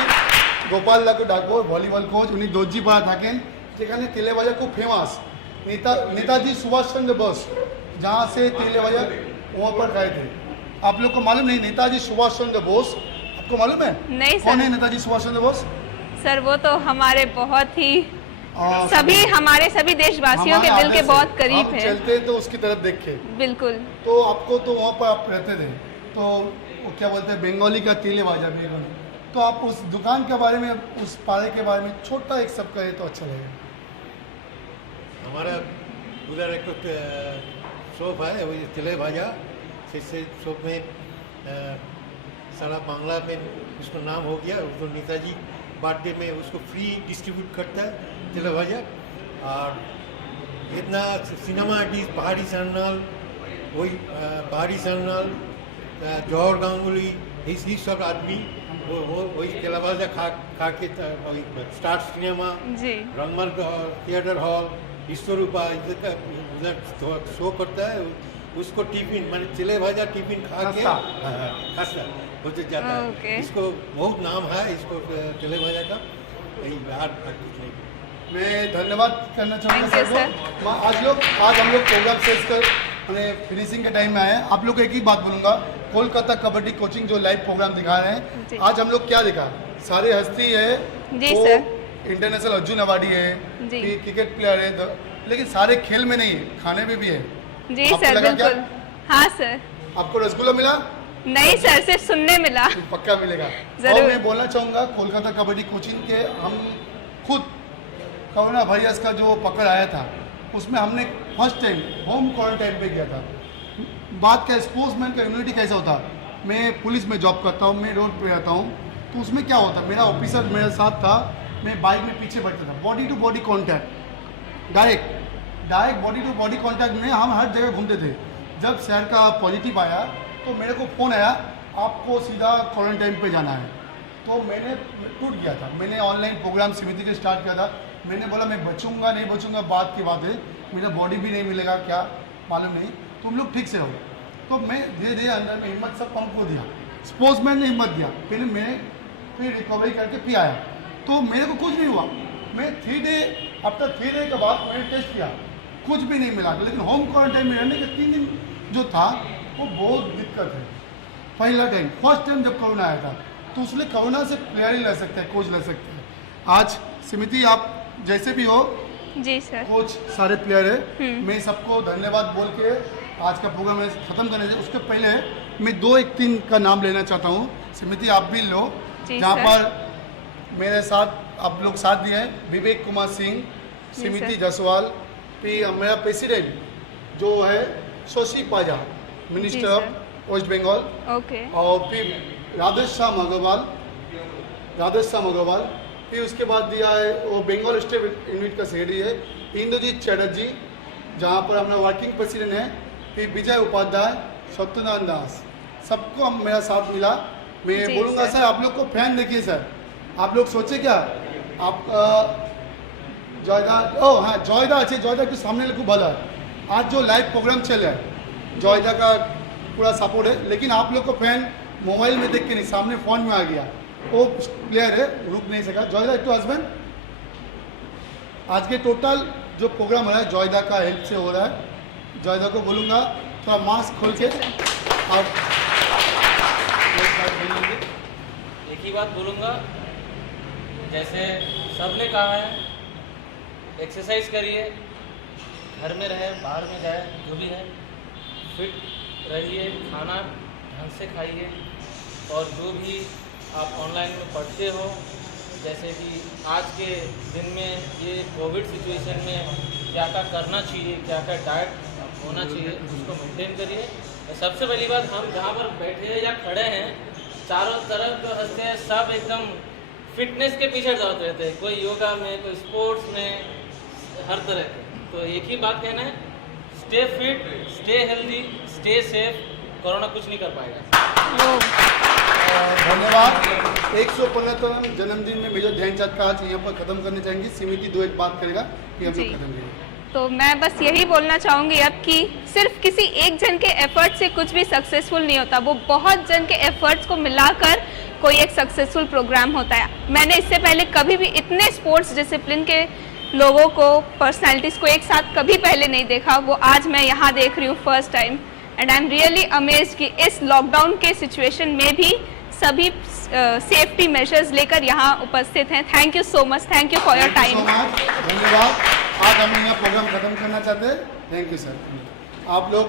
गोपाल लाको डाको वॉलीबॉल कोच उन्हीं दोजी पाड़ा थाकें যেখানে তেলে ভাজা খুব फेमस नेताजी सुभाष चंद्र बोस जहाँ से तेले भाजा वहाँ पर गए थे। आप लोग को मालूम नहीं नेताजी सुभाष चंद्र बोस आपको मालूम है? नहीं सर। कौन है नेताजी सुभाष चंद्र बोस? सर वो तो हमारे बहुत ही हमारे सभी देशवासियों के दिल के बहुत करीब है। चलते तो उसकी तरफ देख के बिल्कुल। तो आपको तो वहाँ पर आप रहते थे तो वो क्या बोलते हैं बंगाली का तेले भाजा बेंगोली, तो आप उस दुकान के बारे में उस पारे के बारे में छोटा एक सब कहे तो अच्छा लगेगा। हमारा उधर एक शॉप है वो तेले भाजा, जिससे शॉप में सारा बांग्ला में उसका नाम हो गया, तो नेताजी बर्थडे में उसको फ्री डिस्ट्रीब्यूट करता है तेले भाजा। और इतना सिनेमा आर्टिस्ट पहाड़ी सान्नाल, वही पहाड़ी सान्नाल, जौहर गांगुली, इसी सब आदमी वो वही तेला भाजा खा के स्टार सिनेमा, रंगमल थिएटर हॉल, ईश्वरूपा उधर शो करता है, उसको टिफिन माने तेले भाजा टिफिन खा के खस्ता होते जाता है। इसको बहुत नाम है इसको तेले भाजा का। मैं धन्यवाद करना चाहूँगा सबको। आज हम लोग प्रोग्राम शेष कर फिनिशिंग के टाइम में आए हैं। आप लोग को एक ही बात बोलूँगा, कोलकाता कबड्डी कोचिंग जो लाइव प्रोग्राम दिखा रहे हैं, आज हम लोग क्या दिखा, सारे हस्ती है, वो इंटरनेशनल अर्जुन अवार्डी है, क्रिकेट प्लेयर है, लेकिन सारे खेल में नहीं है, खाने में भी है। जी सर बिल्कुल। हाँ सर। आपको रसगुल्ला मिला? नहीं सर, सिर्फ सुनने मिला। पक्का मिलेगा। और मैं बोलना चाहूँगा कोलकाता कबड्डी कोचिंग के हम खुद कोरोना वायरस का जो पकड़ आया था उसमें हमने फर्स्ट टाइम होम क्वारंटाइन पे किया था। बात क्या स्पोर्ट्समैन का इम्यूनिटी कैसा होता, मैं पुलिस में जॉब करता हूँ, मैं रोड पे रहता हूँ, तो उसमें क्या होता, मेरा ऑफिसर मेरे साथ था, मैं बाइक में पीछे बैठता था, body to body contact direct body to body contact में हम हर जगह घूमते थे। जब शहर का पॉजिटिव आया तो मेरे को फ़ोन आया आपको सीधा क्वारंटाइन पे जाना है, तो मैंने टूट गया था। मैंने ऑनलाइन प्रोग्राम समिति के स्टार्ट किया था, मैंने बोला मैं बचूंगा नहीं बचूंगा बात की बात है, मेरा बॉडी भी नहीं मिलेगा क्या मालूम नहीं, तुम लोग ठीक से हो। तो मैं धीरे धीरे अंदर में हिम्मत सब पंप को दिया, स्पोर्ट्समैन ने हिम्मत दिया, पहले मैं फिर रिकवरी करके फिर आया, तो मेरे को कुछ नहीं हुआ। मैं 3 डे आफ्टर 3 डे के बाद मैंने टेस्ट किया, कुछ भी नहीं मिला। लेकिन होम क्वारंटाइन में रहने के 3 दिन जो था वो बहुत दिक्कत है। पहला टाइम फर्स्ट टाइम जब कोरोना आया था, तो उसने कोरोना से प्लेयर ही ले सकते हैं, कोच ले सकते हैं। आज समिति आप जैसे भी हो जी सर, कोच सारे प्लेयर है, मैं सबको धन्यवाद बोल के आज का प्रोग्राम खत्म करने से उसके पहले मैं 2-1-3 का नाम लेना चाहता हूँ। समिति आप भी लो, जहाँ पर मेरे साथ आप लोग साथ दिए हैं, विवेक कुमार सिंह, समिति जसवाल, फिर मेरा प्रेसिडेंट जो है शशि पाजा, मिनिस्टर ऑफ वेस्ट बंगाल, और फिर राधेश्याम अग्रवाल, फिर उसके बाद दिया है वो बंगाल स्टेट यूनिट का सेक्रेटरी है इंद्रजीत चैटर्जी, जहाँ पर हमारा वर्किंग प्रेसिडेंट है, फिर विजय उपाध्याय, सत्यनारायण दास, सबको हम मेरा साथ मिला। मैं बोलूँगा सर आप लोग को फैन देखिए सर, आप लोग सोचे क्या आप जयदा हाँ जयदा अच्छे जयदा के सामने खूब भला है। आज जो लाइव प्रोग्राम चल रहा है जयदा का पूरा सपोर्ट है, लेकिन आप लोग को फैन मोबाइल में देख के नहीं, सामने फ़ोन में आ गया, वो प्लेयर है, रुक नहीं सका। जयदा टू हस्बैंड आज के टोटल जो प्रोग्राम हो रहा है जयदा का हेल्प से हो रहा है। जयदा को बोलूँगा थोड़ा मास्क खोल के और एक ही बात बोलूँगा, जैसे सबने कहा है एक्सरसाइज करिए, घर में रहे बाहर में जाए जो भी है, फिट रहिए, खाना ढंग से खाइए, और जो भी आप ऑनलाइन में पढ़ते हो, जैसे कि आज के दिन में ये कोविड सिचुएशन में क्या क्या करना चाहिए, क्या क्या डाइट होना चाहिए, उसको मेंटेन करिए। सबसे पहली बात, हम जहाँ पर बैठे हैं या खड़े हैं चारों तरफ जो हंसते हैं सब एकदम फिटनेस के पीछे दौड़ते रहते हैं, कोई योगा में, कोई स्पोर्ट्स में, हर तरह के। तो एक ही बात कहना है, stay fit, stay healthy, stay safe, corona कुछ नहीं कर पाएगा। धन्यवाद। 115वें जन्मदिन में मेजर ध्यानचंद का आज यहाँ पर खत्म करने चाहेंगे। समिति दो एक बात करेगा कि हम लोग खत्म करेंगे। तो मैं बस यही बोलना चाहूँगी अब कि सिर्फ किसी एक जन के एफर्ट से कुछ भी सक्सेसफुल नहीं होता, वो बहुत जन के एफर्ट्स को मिलाकर कोई एक सक्सेसफुल प्रोग्राम होता है। मैंने इससे पहले कभी भी इतने स्पोर्ट्स डिसिप्लिन के लोगों को, पर्सनालिटीज़ को एक साथ कभी पहले नहीं देखा, वो आज मैं यहाँ देख रही हूँ first time. And I am really amazed कि इस लॉकडाउन के सिचुएशन में भी सभी सेफ्टी मेजर्स लेकर यहाँ उपस्थित हैं। Thank you so much, thank you for your time. धन्यवाद। आज हम यहाँ प्रोग्राम खत्म करना चाहते हैं। Thank you sir. आप लोग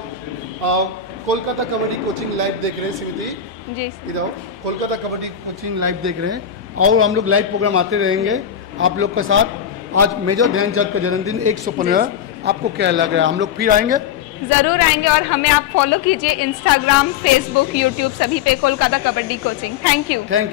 कोलकाता कबड्डी कोचिंग लाइव देख रहे हैं समिति जी, इधर कोलकाता कबड्डी कोचिंग लाइव देख रहे हैं और हम लोग लाइव प्रोग्राम आते रहेंगे आप लोग के साथ। आज मेजर ध्यानचंद का जन्मदिन 115। आपको क्या लग रहा है, हम लोग फिर आएंगे? ज़रूर आएंगे और हमें आप फॉलो कीजिए इंस्टाग्राम, फेसबुक, यूट्यूब सभी पे Kolkata kabaddi coaching. Thank you.